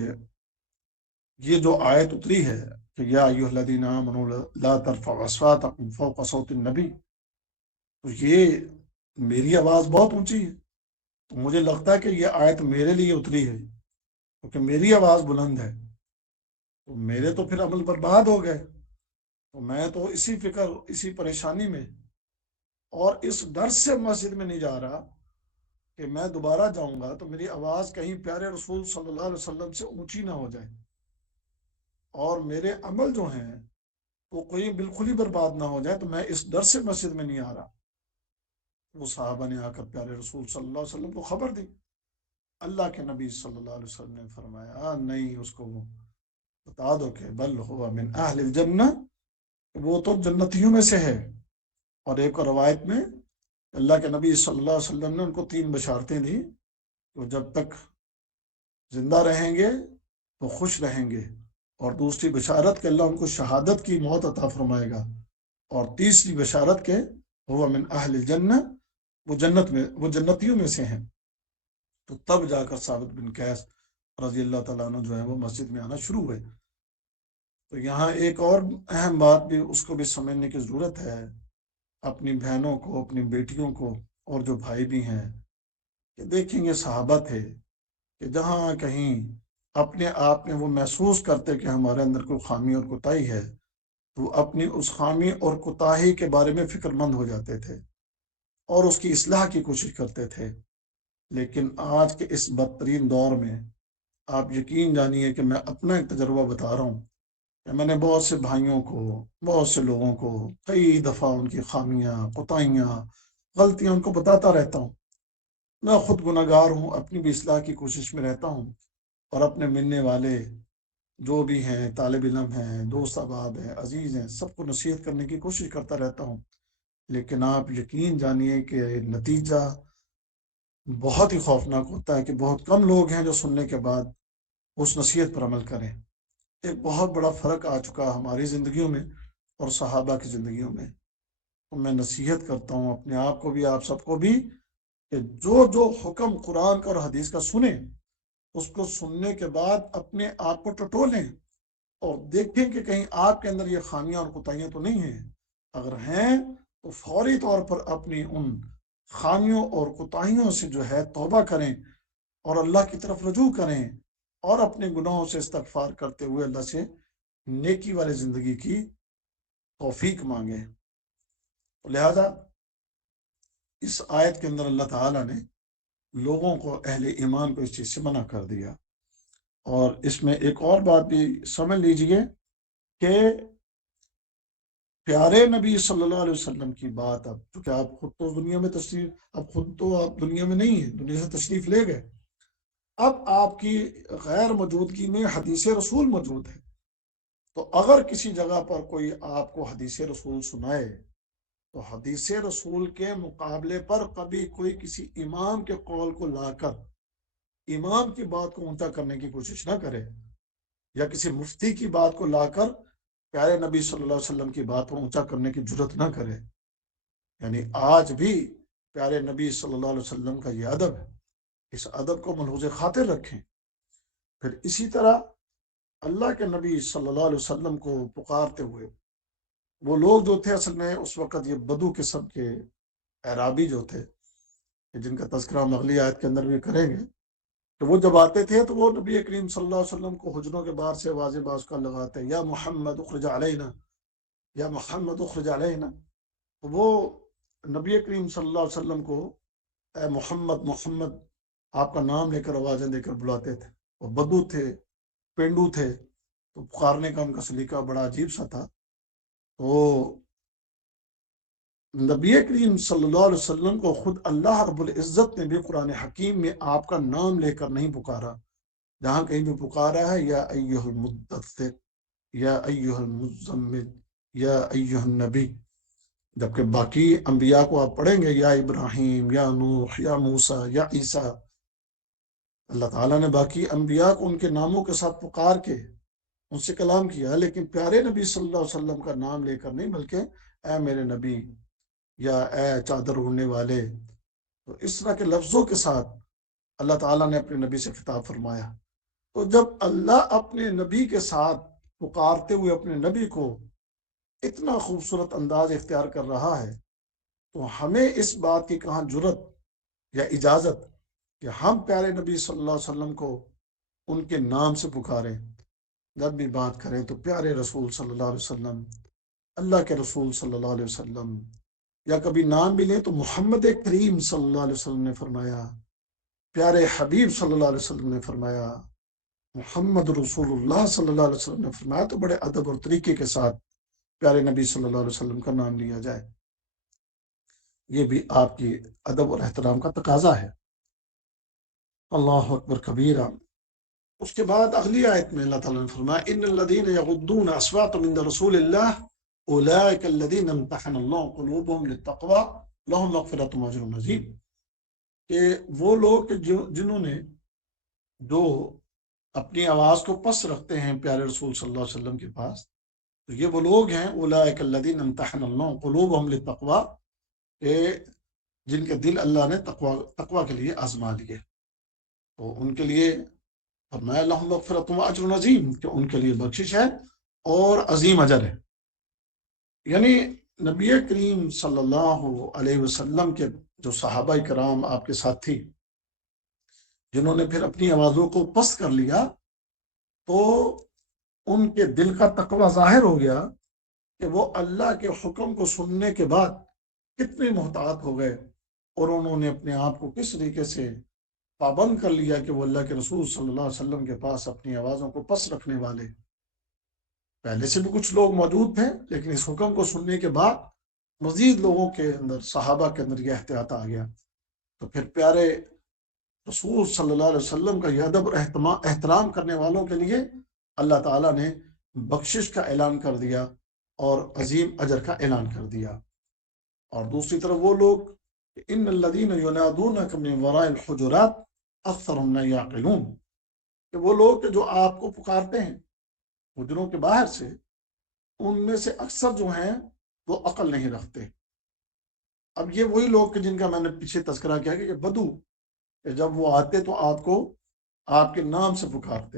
یہ جو آیت اتری ہے کہ یا ایھا الذین آمنوا لا ترفعوا اصواتکم فوق صوت النبی، تو یہ میری آواز بہت اونچی ہے، تو مجھے لگتا ہے کہ یہ آیت میرے لیے اتری ہے، کیونکہ میری آواز بلند ہے، تو میرے تو پھر عمل برباد ہو گئے، تو میں تو اسی فکر، اسی پریشانی میں اور اس ڈر سے مسجد میں نہیں جا رہا کہ میں دوبارہ جاؤں گا تو میری آواز کہیں پیارے رسول صلی اللہ علیہ وسلم سے اونچی نہ ہو جائے، اور میرے عمل جو ہیں وہ کوئی بالکل ہی برباد نہ ہو جائے، تو میں اس ڈر سے مسجد میں نہیں آ رہا۔ وہ صحابہ نے آ کر پیارے رسول صلی اللہ علیہ وسلم کو خبر دی، اللہ کے نبی صلی اللہ علیہ وسلم نے فرمایا نہیں، اس کو بتا دو کہ بل ہوا من اہل الجنہ، وہ تو جنتیوں میں سے ہے۔ اور ایک اور روایت میں اللہ کے نبی صلی اللہ علیہ وسلم نے ان کو 3 بشارتیں دی، وہ جب تک زندہ رہیں گے وہ خوش رہیں گے، اور دوسری بشارت کہ اللہ ان کو شہادت کی موت عطا فرمائے گا، اور تیسری بشارت کہ ہوا من اہل الجنہ، وہ جنتیوں میں سے ہیں۔ تو تب جا کر ثابت بن قیس رضی اللہ تعالیٰ عنہ جو ہے وہ مسجد میں آنا شروع ہوئے۔ تو یہاں ایک اور اہم بات بھی اس کو بھی سمجھنے کی ضرورت ہے، اپنی بہنوں کو، اپنی بیٹیوں کو، اور جو بھائی بھی ہیں، کہ دیکھیں گے صحابہ تھے کہ جہاں کہیں اپنے آپ میں وہ محسوس کرتے کہ ہمارے اندر کوئی خامی اور کوتاہی ہے، تو اپنی اس خامی اور کوتاہی کے بارے میں فکر مند ہو جاتے تھے اور اس کی اصلاح کی کوشش کرتے تھے۔ لیکن آج کے اس بدترین دور میں آپ یقین جانیے کہ میں اپنا ایک تجربہ بتا رہا ہوں کہ میں نے بہت سے بھائیوں کو، بہت سے لوگوں کو کئی دفعہ ان کی خامیاں، کوتاہیاں، غلطیاں ان کو بتاتا رہتا ہوں۔ میں خود گناہ گار ہوں، اپنی بھی اصلاح کی کوشش میں رہتا ہوں، اور اپنے ملنے والے جو بھی ہیں، طالب علم ہیں، دوست احباب ہیں، عزیز ہیں، سب کو نصیحت کرنے کی کوشش کرتا رہتا ہوں۔ لیکن آپ یقین جانیے کہ نتیجہ بہت ہی خوفناک ہوتا ہے کہ بہت کم لوگ ہیں جو سننے کے بعد اس نصیحت پر عمل کریں۔ ایک بہت بڑا فرق آ چکا ہماری زندگیوں میں اور صحابہ کی زندگیوں میں۔ تو میں نصیحت کرتا ہوں اپنے آپ کو بھی، آپ سب کو بھی، کہ جو حکم قرآن کا اور حدیث کا سنیں، اس کو سننے کے بعد اپنے آپ کو ٹٹولیں اور دیکھیں کہ کہیں آپ کے اندر یہ خامیاں اور کوتاہیاں تو نہیں ہیں۔ اگر ہیں تو فوری طور پر اپنی ان خامیوں اور کوتاہیوں سے جو ہے توبہ کریں اور اللہ کی طرف رجوع کریں، اور اپنے گناہوں سے استغفار کرتے ہوئے اللہ سے نیکی والی زندگی کی توفیق مانگیں۔ لہذا اس آیت کے اندر اللہ تعالیٰ نے لوگوں کو، اہل ایمان کو، اس چیز سے منع کر دیا۔ اور اس میں ایک اور بات بھی سمجھ لیجئے کہ پیارے نبی صلی اللہ علیہ وسلم کی بات، اب چونکہ آپ خود تو دنیا میں تشریف، اب خود تو آپ دنیا میں نہیں ہیں، دنیا سے تشریف لے گئے، اب آپ کی غیر موجودگی میں حدیث رسول موجود ہے۔ تو اگر کسی جگہ پر کوئی آپ کو حدیث رسول سنائے، تو حدیث رسول کے مقابلے پر کبھی کوئی کسی امام کے قول کو لا کر امام کی بات کو اونچا کرنے کی کوشش نہ کرے، یا کسی مفتی کی بات کو لا کر پیارے نبی صلی اللہ علیہ وسلم کی بات کو اونچا کرنے کی جرت نہ کرے۔ یعنی آج بھی پیارے نبی صلی اللہ علیہ وسلم کا یہ ادب ہے، اس ادب کو ملحوظ خاطر رکھیں۔ پھر اسی طرح اللہ کے نبی صلی اللہ علیہ وسلم کو پکارتے ہوئے وہ لوگ جو تھے، اصل میں اس وقت یہ بدو قسم کے اعرابی جو تھے، جن کا تذکرہ ہم اگلی آیت کے اندر بھی کریں گے، تو وہ جب آتے تھے تو وہ نبی کریم صلی اللہ علیہ وسلم کو حجروں کے باہر سے آواز باز کا لگاتے، یا محمد اخرج علینا، یا محمد اخرج علینا۔ وہ نبی کریم صلی اللہ علیہ وسلم کو اے محمد، محمد آپ کا نام لے کر، آوازیں دے کر بلاتے تھے۔ وہ بدو تھے، پینڈو تھے، تو پکارنے کا ان کا سلیقہ بڑا عجیب سا تھا۔ تو نبی کریم صلی اللہ علیہ وسلم کو خود اللہ رب العزت نے بھی قرآن حکیم میں آپ کا نام لے کر نہیں پکارا، جہاں کہیں بھی پکارا ہے یا ایھا المدثر، یا ایھا المزمل، یا ایھا النبی، جبکہ باقی انبیاء کو آپ پڑھیں گے، یا ابراہیم، یا نوح، یا موسیٰ، یا عیسیٰ، اللہ تعالیٰ نے باقی انبیاء کو ان کے ناموں کے ساتھ پکار کے ان سے کلام کیا، لیکن پیارے نبی صلی اللہ علیہ وسلم کا نام لے کر نہیں، بلکہ اے میرے نبی، یا اے چادر اڑنے والے۔ تو اس طرح کے لفظوں کے ساتھ اللہ تعالیٰ نے اپنے نبی سے خطاب فرمایا۔ تو جب اللہ اپنے نبی کے ساتھ پکارتے ہوئے اپنے نبی کو اتنا خوبصورت انداز اختیار کر رہا ہے، تو ہمیں اس بات کی کہاں جرت یا اجازت کہ ہم پیارے نبی صلی اللہ علیہ وسلم کو ان کے نام سے پکاریں۔ جب بھی بات کریں تو پیارے رسول صلی اللہ علیہ وسلم، اللہ کے رسول صلی اللہ علیہ وسلم، یا کبھی نام بھی لیں تو محمد کریم صلی اللہ علیہ وسلم نے فرمایا، پیارے حبیب صلی اللہ علیہ وسلم نے فرمایا، محمد رسول اللہ صلی اللہ علیہ وسلم نے فرمایا، تو بڑے ادب اور طریقے کے ساتھ پیارے نبی صلی اللہ علیہ وسلم کا نام لیا جائے۔ یہ بھی آپ کی ادب اور احترام کا تقاضا ہے۔ اللہ اکبر کبیرہ۔ اس کے بعد اگلی آیت میں اللہ تعالیٰ نے فرمایا ان الذین یغضون اصواتهم عند رسول اللہ اولئک الذین امتحن اللہ قلوبهم للتقوی لهم مغفرۃ واجر عظیم، کہ وہ لوگ جنہوں نے جو اپنی آواز کو پس رکھتے ہیں پیارے رسول صلی اللہ علیہ وسلم کے پاس، تو یہ وہ لوگ ہیں اولئک الذین امتحن اللہ قلوبهم للتقوی، کہ جن کے دل اللہ نے تقوی کے لیے آزما لیے، تو ان کے لیے فرمایا لہم مغفرۃ و اجر عظیم، کہ ان کے لیے بخشش ہے اور عظیم اجر ہے۔ یعنی نبی کریم صلی اللہ علیہ وسلم کے جو صحابہ کرام آپ کے ساتھی جنہوں نے پھر اپنی آوازوں کو پست کر لیا، تو ان کے دل کا تقوی ظاہر ہو گیا کہ وہ اللہ کے حکم کو سننے کے بعد کتنے محتاط ہو گئے، اور انہوں نے اپنے آپ کو کس طریقے سے پابند کر لیا کہ وہ اللہ کے رسول صلی اللہ علیہ وسلم کے پاس اپنی آوازوں کو پس رکھنے والے پہلے سے بھی کچھ لوگ موجود تھے، لیکن اس حکم کو سننے کے بعد مزید لوگوں کے اندر، صحابہ کے اندر یہ احتیاط آ گیا۔ تو پھر پیارے رسول صلی اللہ علیہ وسلم کا یہ ادب اور احترام کرنے والوں کے لیے اللہ تعالیٰ نے بخشش کا اعلان کر دیا اور عظیم اجر کا اعلان کر دیا۔ اور دوسری طرف وہ لوگ ان الذین ینادونک من وراء الحجرات اکثرهم لا یعقلون، کہ وہ لوگ جو آپ کو پکارتے ہیں حجروں کے باہر سے، ان میں سے اکثر جو ہیں وہ عقل نہیں رکھتے۔ اب یہ وہی لوگ کہ جن کا میں نے پیچھے تذکرہ کیا کہ بدو، کہ جب وہ آتے تو آپ کو آپ کے نام سے پکارتے،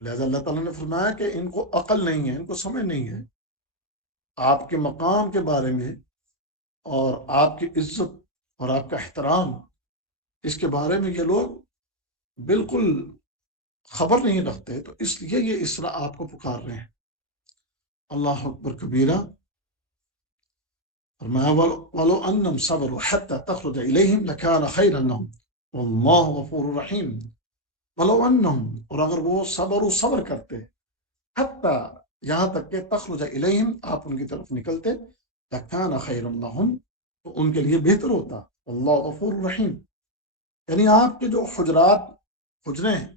لہذا اللہ تعالیٰ نے فرمایا کہ ان کو عقل نہیں ہے، ان کو سمجھ نہیں ہے آپ کے مقام کے بارے میں اور آپ کی عزت اور آپ کا احترام، اس کے بارے میں یہ لوگ بالکل خبر نہیں رکھتے، تو اس لیے یہ اس طرح آپ کو پکار رہے ہیں۔ اللہ اکبر کبیرہ۔ فرمایا وَلَوْ أَنَّهُمْ صَبَرُوا حَتَّى تَخْرُجَ إِلَيْهِمْ لَكَانَ خَيْرًا لَهُمْ وَاللَّهُ غَفُورٌ رَحِيمٌ۔ وَلَوْ أَنَّهُمْ، اور اگر وہ صبر کرتے، حتیٰ یہاں تک کہ تخرج الیہم، آپ ان کی طرف نکلتے، لَكَانَ خَيْرًا لَهُمْ، تو ان کے لیے بہتر ہوتا، اللہ غفور رحیم۔ یعنی آپ کے جو حجرے ہیں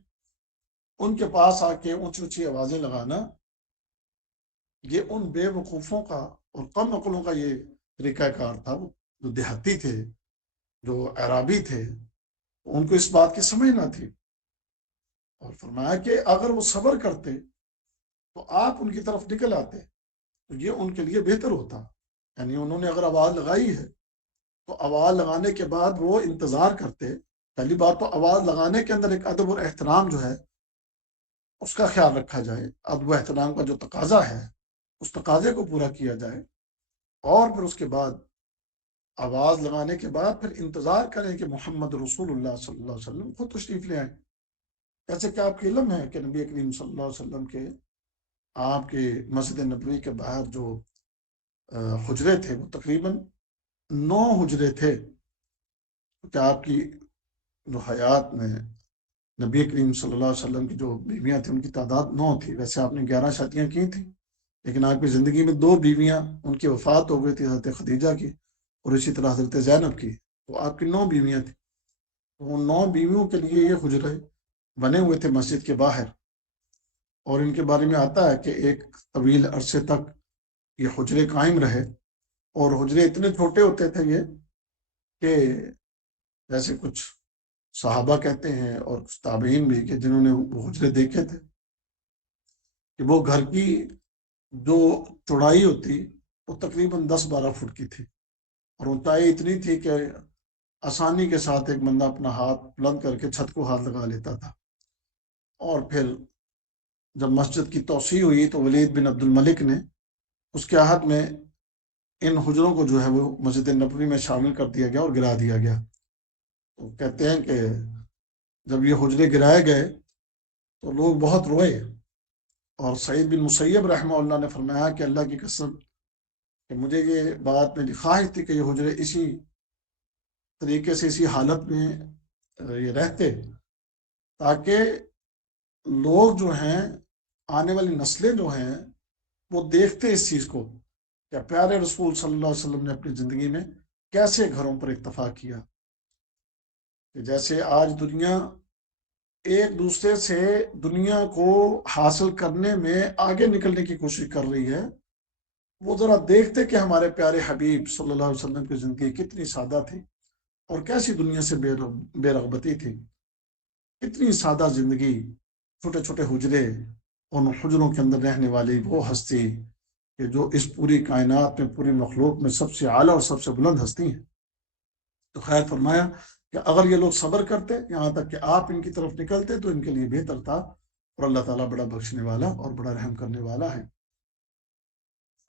ان کے پاس آ کے اونچی اونچی آوازیں لگانا، یہ ان بے وقوفوں کا اور کم عقلوں کا یہ طریقہ کار تھا، جو دیہاتی تھے، جو عرابی تھے، ان کو اس بات کی سمجھ نہ تھی۔ اور فرمایا کہ اگر وہ صبر کرتے تو آپ ان کی طرف نکل آتے، تو یہ ان کے لیے بہتر ہوتا۔ یعنی انہوں نے اگر آواز لگائی ہے تو آواز لگانے کے بعد وہ انتظار کرتے۔ پہلی بات تو آواز لگانے کے اندر ایک ادب اور احترام جو ہے اس کا خیال رکھا جائے، ادب و احترام کا جو تقاضا ہے اس تقاضے کو پورا کیا جائے، اور پھر اس کے بعد آواز لگانے کے بعد پھر انتظار کریں کہ محمد رسول اللہ صلی اللہ علیہ وسلم خود تشریف لے آئیں۔ جیسے کہ آپ کی علم ہے کہ نبی کریم صلی اللہ علیہ وسلم کے آپ کے مسجد نبوی کے باہر جو حجرے تھے وہ تقریباً 9 حجرے تھے، کہ آپ کی جو حیات میں نبی کریم صلی اللہ علیہ وسلم کی جو بیویاں تھیں ان کی تعداد 9 تھی۔ ویسے آپ نے 11 شادیاں کی تھیں، لیکن آپ کی زندگی میں 2 بیویاں ان کی وفات ہو گئی تھی، حضرت خدیجہ کی اور اسی طرح حضرت زینب کی، تو آپ کی 9 بیویاں تھیں۔ تو ان 9 بیویوں کے لیے یہ حجرے بنے ہوئے تھے مسجد کے باہر، اور ان کے بارے میں آتا ہے کہ ایک طویل عرصے تک یہ حجرے قائم رہے، اور حجرے اتنے چھوٹے ہوتے تھے یہ کہ جیسے کچھ صحابہ کہتے ہیں اور کچھ تابعین بھی کہ جنہوں نے وہ حجرے دیکھے تھے کہ وہ گھر کی جو چوڑائی ہوتی وہ تقریباً 10-12 فٹ کی تھی، اور اونچائی اتنی تھی کہ آسانی کے ساتھ ایک بندہ اپنا ہاتھ بلند کر کے چھت کو ہاتھ لگا لیتا تھا۔ اور پھر جب مسجد کی توسیع ہوئی تو ولید بن عبد الملک نے اس کے عہد میں ان حجروں کو جو ہے وہ مسجد نبوی میں شامل کر دیا گیا اور گرا دیا گیا۔ تو کہتے ہیں کہ جب یہ حجرے گرائے گئے تو لوگ بہت روئے، اور سعید بن مسیب رحمہ اللہ نے فرمایا کہ اللہ کی قسم کہ مجھے یہ بات میری خواہش تھی کہ یہ حجرے اسی طریقے سے، اسی حالت میں یہ رہتے، تاکہ لوگ جو ہیں، آنے والی نسلیں جو ہیں، وہ دیکھتے اس چیز کو کہ پیارے رسول صلی اللہ علیہ وسلم نے اپنی زندگی میں کیسے گھروں پر اکتفا کیا۔ کہ جیسے آج دنیا ایک دوسرے سے دنیا کو حاصل کرنے میں آگے نکلنے کی کوشش کر رہی ہے، وہ ذرا دیکھتے کہ ہمارے پیارے حبیب صلی اللہ علیہ وسلم کی زندگی کتنی سادہ تھی اور کیسی دنیا سے بے رغبتی تھی، کتنی سادہ زندگی، چھوٹے چھوٹے حجرے، ان حجروں کے اندر رہنے والی وہ ہستی کہ جو اس پوری کائنات میں، پوری مخلوق میں سب سے اعلیٰ اور سب سے بلند ہستی ہیں۔ تو خیر فرمایا کہ اگر یہ لوگ صبر کرتے یہاں تک کہ آپ ان کی طرف نکلتے تو ان کے لیے بہتر تھا، اور اللہ تعالیٰ بڑا بخشنے والا اور بڑا رحم کرنے والا ہے۔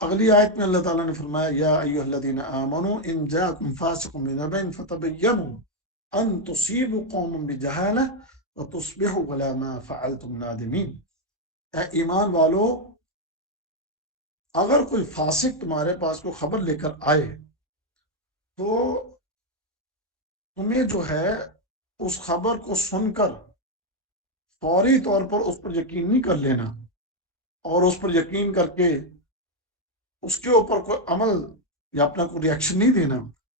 اگلی آیت میں اللہ تعالیٰ نے فرمایا یا ایھا الذین آمنوا ان جاءکم فاسق بنبأ فتبینوا ان تصیبوا قوما بجہالہ وتصبحوا علی ما فعلتم نادمین۔ اے ایمان والو، اگر کوئی فاسق تمہارے پاس کوئی خبر لے کر آئے تو تمہیں جو ہے اس خبر کو سن کر فوری طور پر اس پر یقین نہیں کر لینا، اور اس پر یقین کر کے اس کے اوپر کوئی عمل یا اپنا کوئی ریئیکشن نہیں دینا،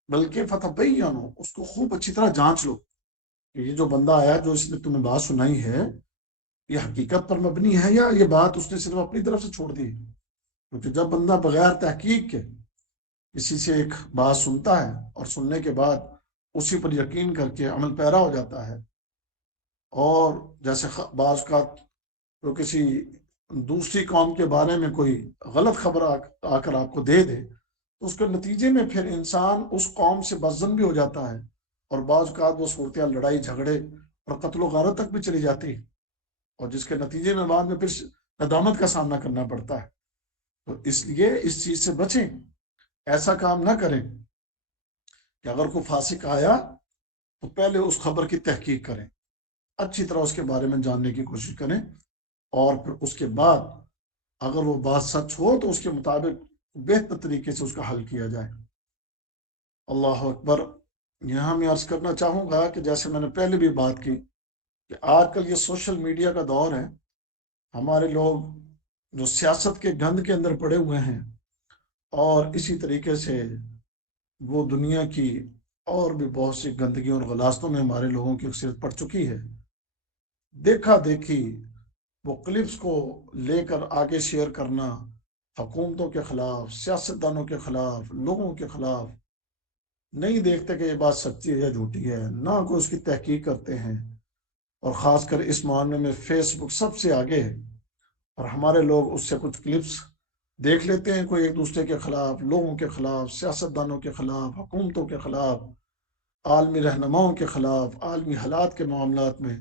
بلکہ فتبینوا، اس کو خوب اچھی طرح جانچ لو کہ یہ جو بندہ آیا، جو اس نے تمہیں بات سنائی ہے، یہ حقیقت پر مبنی ہے یا یہ بات اس نے صرف اپنی طرف سے چھوڑ دی ہے۔ کیونکہ جب بندہ بغیر تحقیق کے کسی سے ایک بات سنتا ہے اور سننے کے بعد اسی پر یقین کر کے عمل پیرا ہو جاتا ہے، اور جیسے بعض کا تو کسی دوسری قوم کے بارے میں کوئی غلط خبر آ کر آپ کو دے دے تو اس کے نتیجے میں پھر انسان اس قوم سے بدظن بھی ہو جاتا ہے، اور بعض اوقات وہ صورتحال لڑائی جھگڑے اور قتل و غارت تک بھی چلی جاتی ہے، اور جس کے نتیجے میں بعد میں پھر ندامت کا سامنا کرنا پڑتا ہے۔ تو اس لیے اس چیز سے بچیں، ایسا کام نہ کریں کہ اگر کوئی فاسق آیا تو پہلے اس خبر کی تحقیق کریں، اچھی طرح اس کے بارے میں جاننے کی کوشش کریں، اور پھر اس کے بعد اگر وہ بات سچ ہو تو اس کے مطابق بہتر طریقے سے اس کا حل کیا جائے۔ اللہ اکبر۔ یہاں میں عرض کرنا چاہوں گا کہ جیسے میں نے پہلے بھی بات کی کہ آج کل یہ سوشل میڈیا کا دور ہے، ہمارے لوگ جو سیاست کے گند کے اندر پڑے ہوئے ہیں، اور اسی طریقے سے وہ دنیا کی اور بھی بہت سی گندگیوں اور غلاستوں میں ہمارے لوگوں کی اکثریت پڑ چکی ہے۔ دیکھا دیکھی وہ کلپس کو لے کر آگے شیئر کرنا، حکومتوں کے خلاف، سیاستدانوں کے خلاف، لوگوں کے خلاف، نہیں دیکھتے کہ یہ بات سچی ہے یا جھوٹی ہے، نہ کوئی اس کی تحقیق کرتے ہیں، اور خاص کر اس معاملے میں فیس بک سب سے آگے ہے، اور ہمارے لوگ اس سے کچھ کلپس دیکھ لیتے ہیں، کوئی ایک دوسرے کے خلاف، لوگوں کے خلاف، سیاستدانوں کے خلاف، حکومتوں کے خلاف، عالمی رہنماؤں کے خلاف، عالمی حالات کے معاملات میں،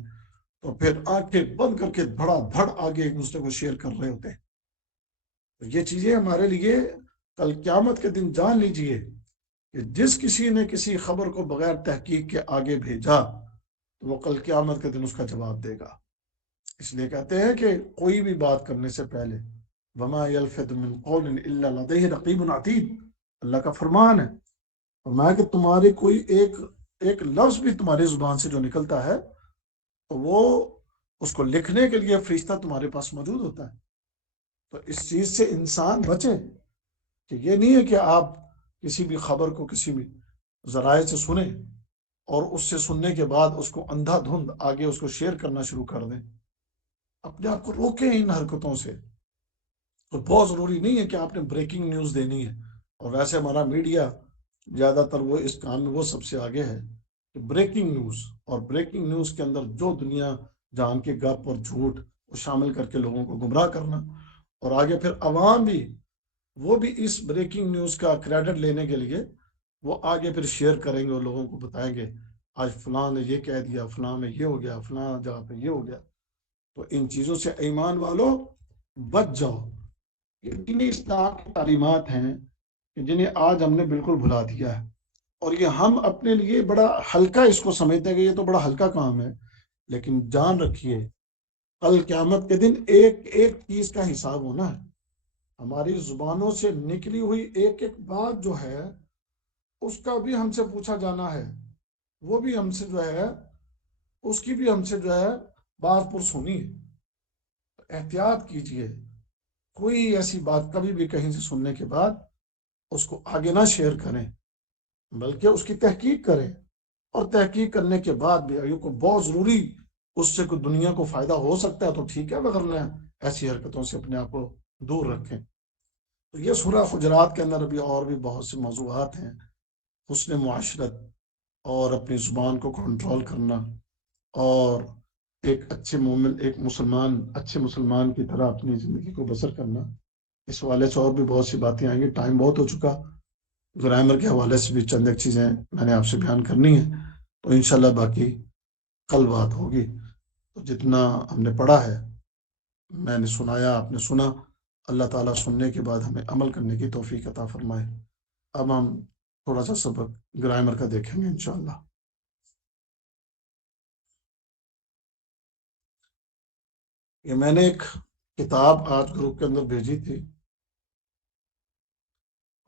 تو پھر آنکھیں بند کر کے دھڑا دھڑ آگے ایک دوسرے کو شیئر کر رہے ہوتے ہیں۔ تو یہ چیزیں ہمارے لیے کل قیامت کے دن جان لیجئے کہ جس کسی نے کسی خبر کو بغیر تحقیق کے آگے بھیجا تو وہ کل قیامت کے دن اس کا جواب دے گا۔ اس لیے کہتے ہیں کہ کوئی بھی بات کرنے سے پہلے وما یلفظ من قول الا لدیہ رقیب عتید، اللہ کا فرمان ہے، فرمایا کہ تمہاری کوئی ایک لفظ بھی تمہاری زبان سے جو نکلتا ہے تو وہ اس کو لکھنے کے لیے فرشتہ تمہارے پاس موجود ہوتا ہے۔ تو اس چیز سے انسان بچے کہ یہ نہیں ہے کہ آپ کسی بھی خبر کو کسی بھی ذرائع سے سنیں اور اس سے سننے کے بعد اس کو اندھا دھند آگے اس کو شیئر کرنا شروع کر دیں۔ اپنے آپ کو روکیں ان حرکتوں سے۔ تو بہت ضروری نہیں ہے کہ آپ نے بریکنگ نیوز دینی ہے، اور ویسے ہمارا میڈیا زیادہ تر وہ اس کام میں وہ سب سے آگے ہے کہ بریکنگ نیوز، اور بریکنگ نیوز کے اندر جو دنیا جان کے گپ اور جھوٹ وہ شامل کر کے لوگوں کو گمراہ کرنا، اور آگے پھر عوام بھی وہ بھی اس بریکنگ نیوز کا کریڈٹ لینے کے لیے وہ آگے پھر شیئر کریں گے اور لوگوں کو بتائیں گے آج فلاں نے یہ کہہ دیا، فلاں میں یہ ہو گیا، فلاں جگہ پہ یہ ہو گیا۔ تو ان چیزوں سے ایمان والو بچ جاؤ۔ یہ دین اسلام کی تعلیمات ہیں کہ جنہیں آج ہم نے بالکل بھلا دیا ہے، اور یہ ہم اپنے لیے بڑا ہلکا اس کو سمجھتے ہیں کہ یہ تو بڑا ہلکا کام ہے، لیکن جان رکھیے کل قیامت کے دن ایک ایک چیز کا حساب ہونا ہے۔ ہماری زبانوں سے نکلی ہوئی ایک ایک بات جو ہے اس کا بھی ہم سے پوچھا جانا ہے، وہ بھی ہم سے جو ہے اس کی بھی ہم سے جو ہے بات پرس ہونی ہے۔ احتیاط کیجئے، کوئی ایسی بات کبھی بھی کہیں سے سننے کے بعد اس کو آگے نہ شیئر کریں، بلکہ اس کی تحقیق کریں، اور تحقیق کرنے کے بعد بھی کو بہت ضروری اس سے کوئی دنیا کو فائدہ ہو سکتا ہے تو ٹھیک ہے، مگر نہ ایسی حرکتوں سے اپنے آپ کو دور رکھیں۔ تو یہ سورہ حجرات کے اندر بھی اور بھی بہت سے موضوعات ہیں، حسن معاشرت اور اپنی زبان کو کنٹرول کرنا، اور ایک اچھے مومن، ایک مسلمان، اچھے مسلمان کی طرح اپنی زندگی کو بسر کرنا۔ اس حوالے سے اور بھی بہت سی باتیں آئیں گی، ٹائم بہت ہو چکا۔ گرامر کے حوالے سے بھی چند ایک چیزیں میں نے آپ سے بیان کرنی ہیں، تو انشاءاللہ باقی کل بات ہوگی۔ تو جتنا ہم نے پڑھا ہے، میں نے سنایا، آپ نے سنا، اللہ تعالیٰ سننے کے بعد ہمیں عمل کرنے کی توفیق عطا فرمائے۔ اب ہم تھوڑا سا سبق گرامر کا دیکھیں گے انشاءاللہ۔ یہ میں نے ایک کتاب آج گروپ کے اندر بھیجی تھی،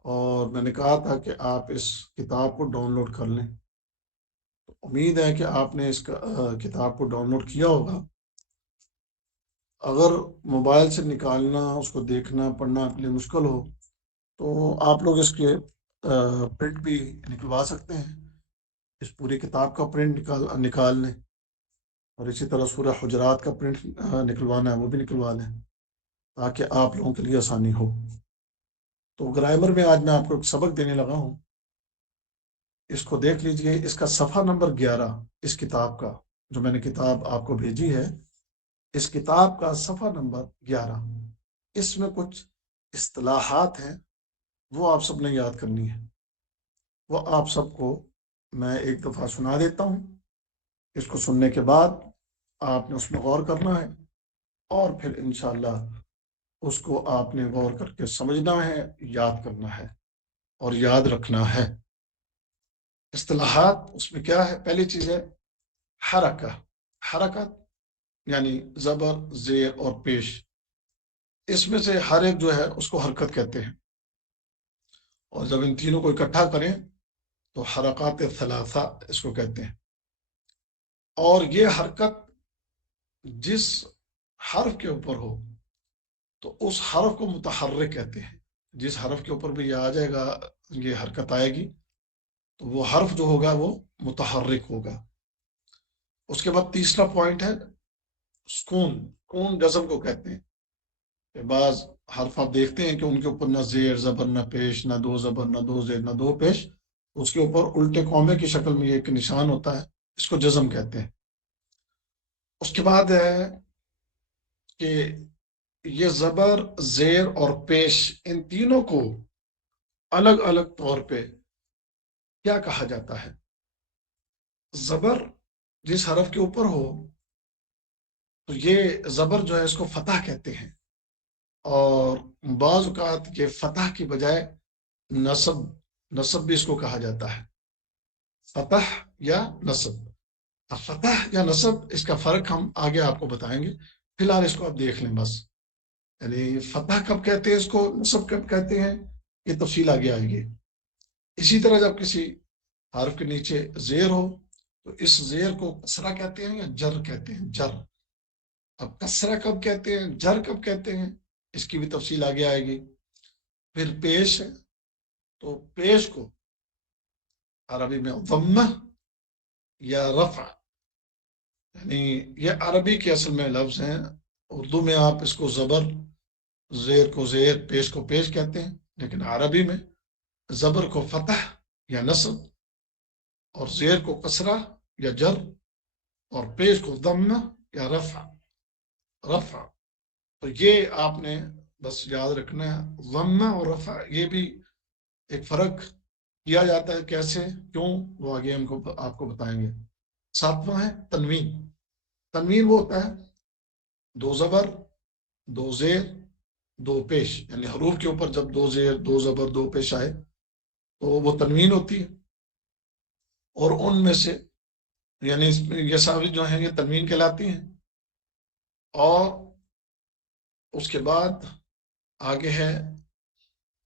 اور میں نے کہا تھا کہ آپ اس کتاب کو ڈاؤن لوڈ کر لیں۔ امید ہے کہ آپ نے اس کتاب کو ڈاؤن لوڈ کیا ہوگا۔ اگر موبائل سے نکالنا، اس کو دیکھنا پڑھنا آپ کے لیے مشکل ہو، تو آپ لوگ اس کے پرنٹ بھی نکلوا سکتے ہیں۔ اس پوری کتاب کا پرنٹ نکال لیں، اور اسی طرح سورہ حجرات کا پرنٹ نکلوانا ہے وہ بھی نکلوا لیں، تاکہ آپ لوگوں کے لیے آسانی ہو۔ تو گرامر میں آج میں آپ کو ایک سبق دینے لگا ہوں، اس کو دیکھ لیجئے۔ اس کا صفحہ نمبر 11، اس کتاب کا، جو میں نے کتاب آپ کو بھیجی ہے، اس کتاب کا صفحہ نمبر 11۔ اس میں کچھ اصطلاحات ہیں، وہ آپ سب نے یاد کرنی ہے۔ وہ آپ سب کو میں ایک دفعہ سنا دیتا ہوں، اس کو سننے کے بعد آپ نے اس میں غور کرنا ہے، اور پھر انشاءاللہ اس کو آپ نے غور کر کے سمجھنا ہے، یاد کرنا ہے اور یاد رکھنا ہے۔ اصطلاحات اس میں کیا ہے؟ پہلی چیز ہے حرکہ۔ حرکت یعنی زبر، زیر اور پیش۔ اس میں سے ہر ایک جو ہے اس کو حرکت کہتے ہیں، اور جب ان تینوں کو اکٹھا کریں تو حرکات ثلاثہ اس کو کہتے ہیں۔ اور یہ حرکت جس حرف کے اوپر ہو تو اس حرف کو متحرک کہتے ہیں۔ جس حرف کے اوپر بھی یہ آ جائے گا، یہ حرکت آئے گی، تو وہ حرف جو ہوگا وہ متحرک ہوگا۔ اس کے بعد تیسرا پوائنٹ ہے سکون۔ سکون جزم کو کہتے ہیں، کہ بعض حرف آپ دیکھتے ہیں کہ ان کے اوپر نہ زیر زبر، نہ پیش، نہ دو زبر، نہ دو زیر، نہ دو پیش، اس کے اوپر الٹے قومے کی شکل میں ایک نشان ہوتا ہے، اس کو جزم کہتے ہیں۔ اس کے بعد ہے کہ یہ زبر، زیر اور پیش، ان تینوں کو الگ الگ طور پہ کیا کہا جاتا ہے؟ زبر جس حرف کے اوپر ہو تو یہ زبر جو ہے اس کو فتح کہتے ہیں، اور بعض اوقات یہ فتح کی بجائے نصب بھی اس کو کہا جاتا ہے، فتح یا نصب۔ اب فتح یا نصب، اس کا فرق ہم آگے آپ کو بتائیں گے، فی الحال اس کو آپ دیکھ لیں بس۔ یعنی فتح کب کہتے ہیں، اس کو نصب کب کہتے ہیں، یہ تفصیل آگے آئے گی۔ اسی طرح جب کسی حرف کے نیچے زیر ہو تو اس زیر کو کسرہ کہتے ہیں یا جر کہتے ہیں، جر۔ اب کسرہ کب کہتے ہیں، جر کب کہتے ہیں، اس کی بھی تفصیل آگے آئے گی۔ پھر پیش ہے، تو پیش کو عربی میں ضمہ یا رفع، یعنی یہ عربی کے اصل میں لفظ ہیں، اردو میں آپ اس کو زبر، زیر کو زیر، پیش کو پیش کہتے ہیں، لیکن عربی میں زبر کو فتح یا نصب، اور زیر کو کسرہ یا جر، اور پیش کو ضمہ یا رفع۔ رفع تو یہ آپ نے بس یاد رکھنا ہے، ضمہ اور رفع یہ بھی ایک فرق کیا جاتا ہے، کیسے، کیوں، وہ آگے ہم کو آپ کو بتائیں گے۔ ساتواں ہے تنوین۔ تنوین وہ ہوتا ہے دو زبر، دو زیر، دو پیش، یعنی حروف کے اوپر جب دو زیر، دو زبر، دو پیش آئے تو وہ تنوین ہوتی ہے، اور ان میں سے یعنی یہ ساری جو ہیں یہ تنوین کہلاتی ہیں۔ اور اس کے بعد آگے ہے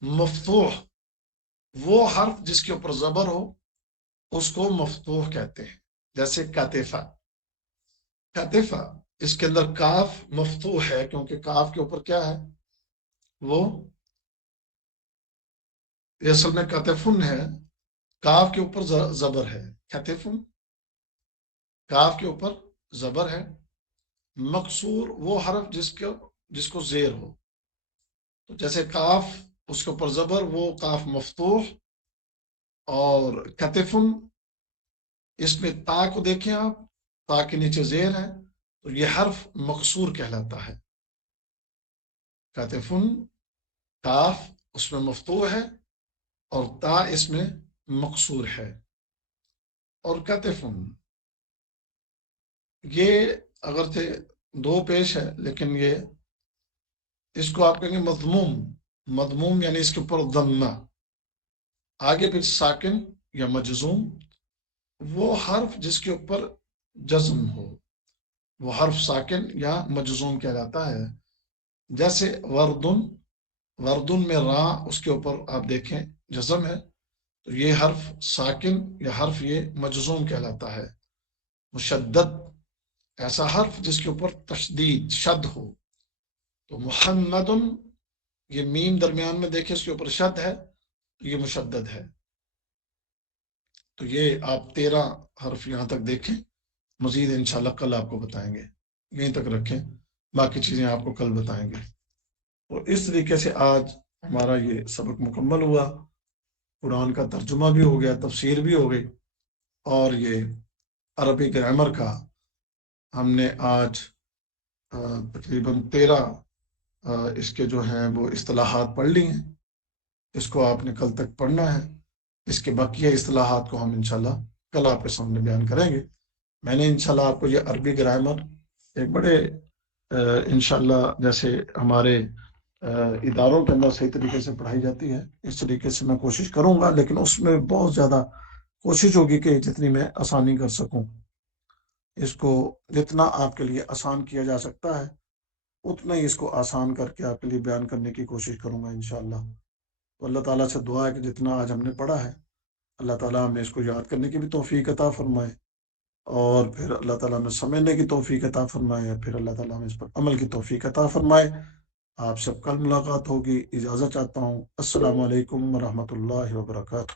مفتوح۔ وہ حرف جس کے اوپر زبر ہو اس کو مفتوح کہتے ہیں، جیسے کاتفہ۔ کاتفہ اس کے اندر کاف مفتوح ہے، کیونکہ کاف کے اوپر کیا ہے، وہ یہ اصل میں کاتفن ہے، کاف کے اوپر زبر ہے، کاتفن کاف کے اوپر زبر ہے، مقصور وہ حرف جس کو زیر ہو، تو جیسے کاف، اس کے اوپر زبر، وہ کاف مفتوح، اور کتفن، اس میں تا کو دیکھیں آپ، تا کے نیچے زیر ہے، تو یہ حرف مقصور کہلاتا ہے۔ کتفن، کاف اس میں مفتوح ہے اور تا اس میں مقصور ہے۔ اور کتفن یہ اگرچہ دو پیش ہے، لیکن یہ اس کو آپ کہیں گے مضموم، مضموم یعنی اس کے اوپر ضمہ، آگے پھر ساکن یا مجزوم، وہ حرف جس کے اوپر جزم ہو وہ حرف ساکن یا مجزوم کہلاتا ہے۔ جیسے وردن، وردن میں را اس کے اوپر آپ دیکھیں جزم ہے، تو یہ حرف ساکن یا حرف یہ مجزوم کہلاتا ہے۔ مشدد ایسا حرف جس کے اوپر تشدید شد ہو، تو محمد، یہ میم درمیان میں دیکھیں اس کے اوپر شد ہے، تو یہ مشدد ہے۔ تو یہ آپ 13 حرف یہاں تک دیکھیں، مزید انشاءاللہ کل آپ کو بتائیں گے، یہیں تک رکھیں، باقی چیزیں آپ کو کل بتائیں گے۔ تو اس طریقے سے آج ہمارا یہ سبق مکمل ہوا، قرآن کا ترجمہ بھی ہو گیا، تفسیر بھی ہو گئی، اور یہ عربی گرامر کا ہم نے آج تقریباً 13 اس کے جو ہیں وہ اصطلاحات پڑھ لی ہیں۔ اس کو آپ نے کل تک پڑھنا ہے، اس کے بقیہ اصطلاحات کو ہم انشاءاللہ کل آپ کے سامنے بیان کریں گے۔ میں نے انشاءاللہ آپ کو یہ عربی گرامر ایک بڑے انشاءاللہ جیسے ہمارے اداروں کے اندر صحیح طریقے سے پڑھائی جاتی ہے، اس طریقے سے میں کوشش کروں گا، لیکن اس میں بہت زیادہ کوشش ہوگی کہ جتنی میں آسانی کر سکوں، اس کو جتنا آپ کے لیے آسان کیا جا سکتا ہے اتنا ہی اس کو آسان کر کے آپ کے لیے بیان کرنے کی کوشش کروں گا انشاءاللہ۔ تو اللہ تعالیٰ سے دعا ہے کہ جتنا آج ہم نے پڑھا ہے، اللہ تعالیٰ ہمیں اس کو یاد کرنے کی بھی توفیق عطا فرمائے، اور پھر اللہ تعالیٰ ہمیں سمجھنے کی توفیق عطا فرمائے، پھر اللہ تعالیٰ ہمیں اس پر عمل کی توفیق عطا فرمائے۔ آپ سب کل ملاقات ہوگی، اجازت چاہتا ہوں۔ السلام علیکم ورحمۃ اللہ وبرکاتہ۔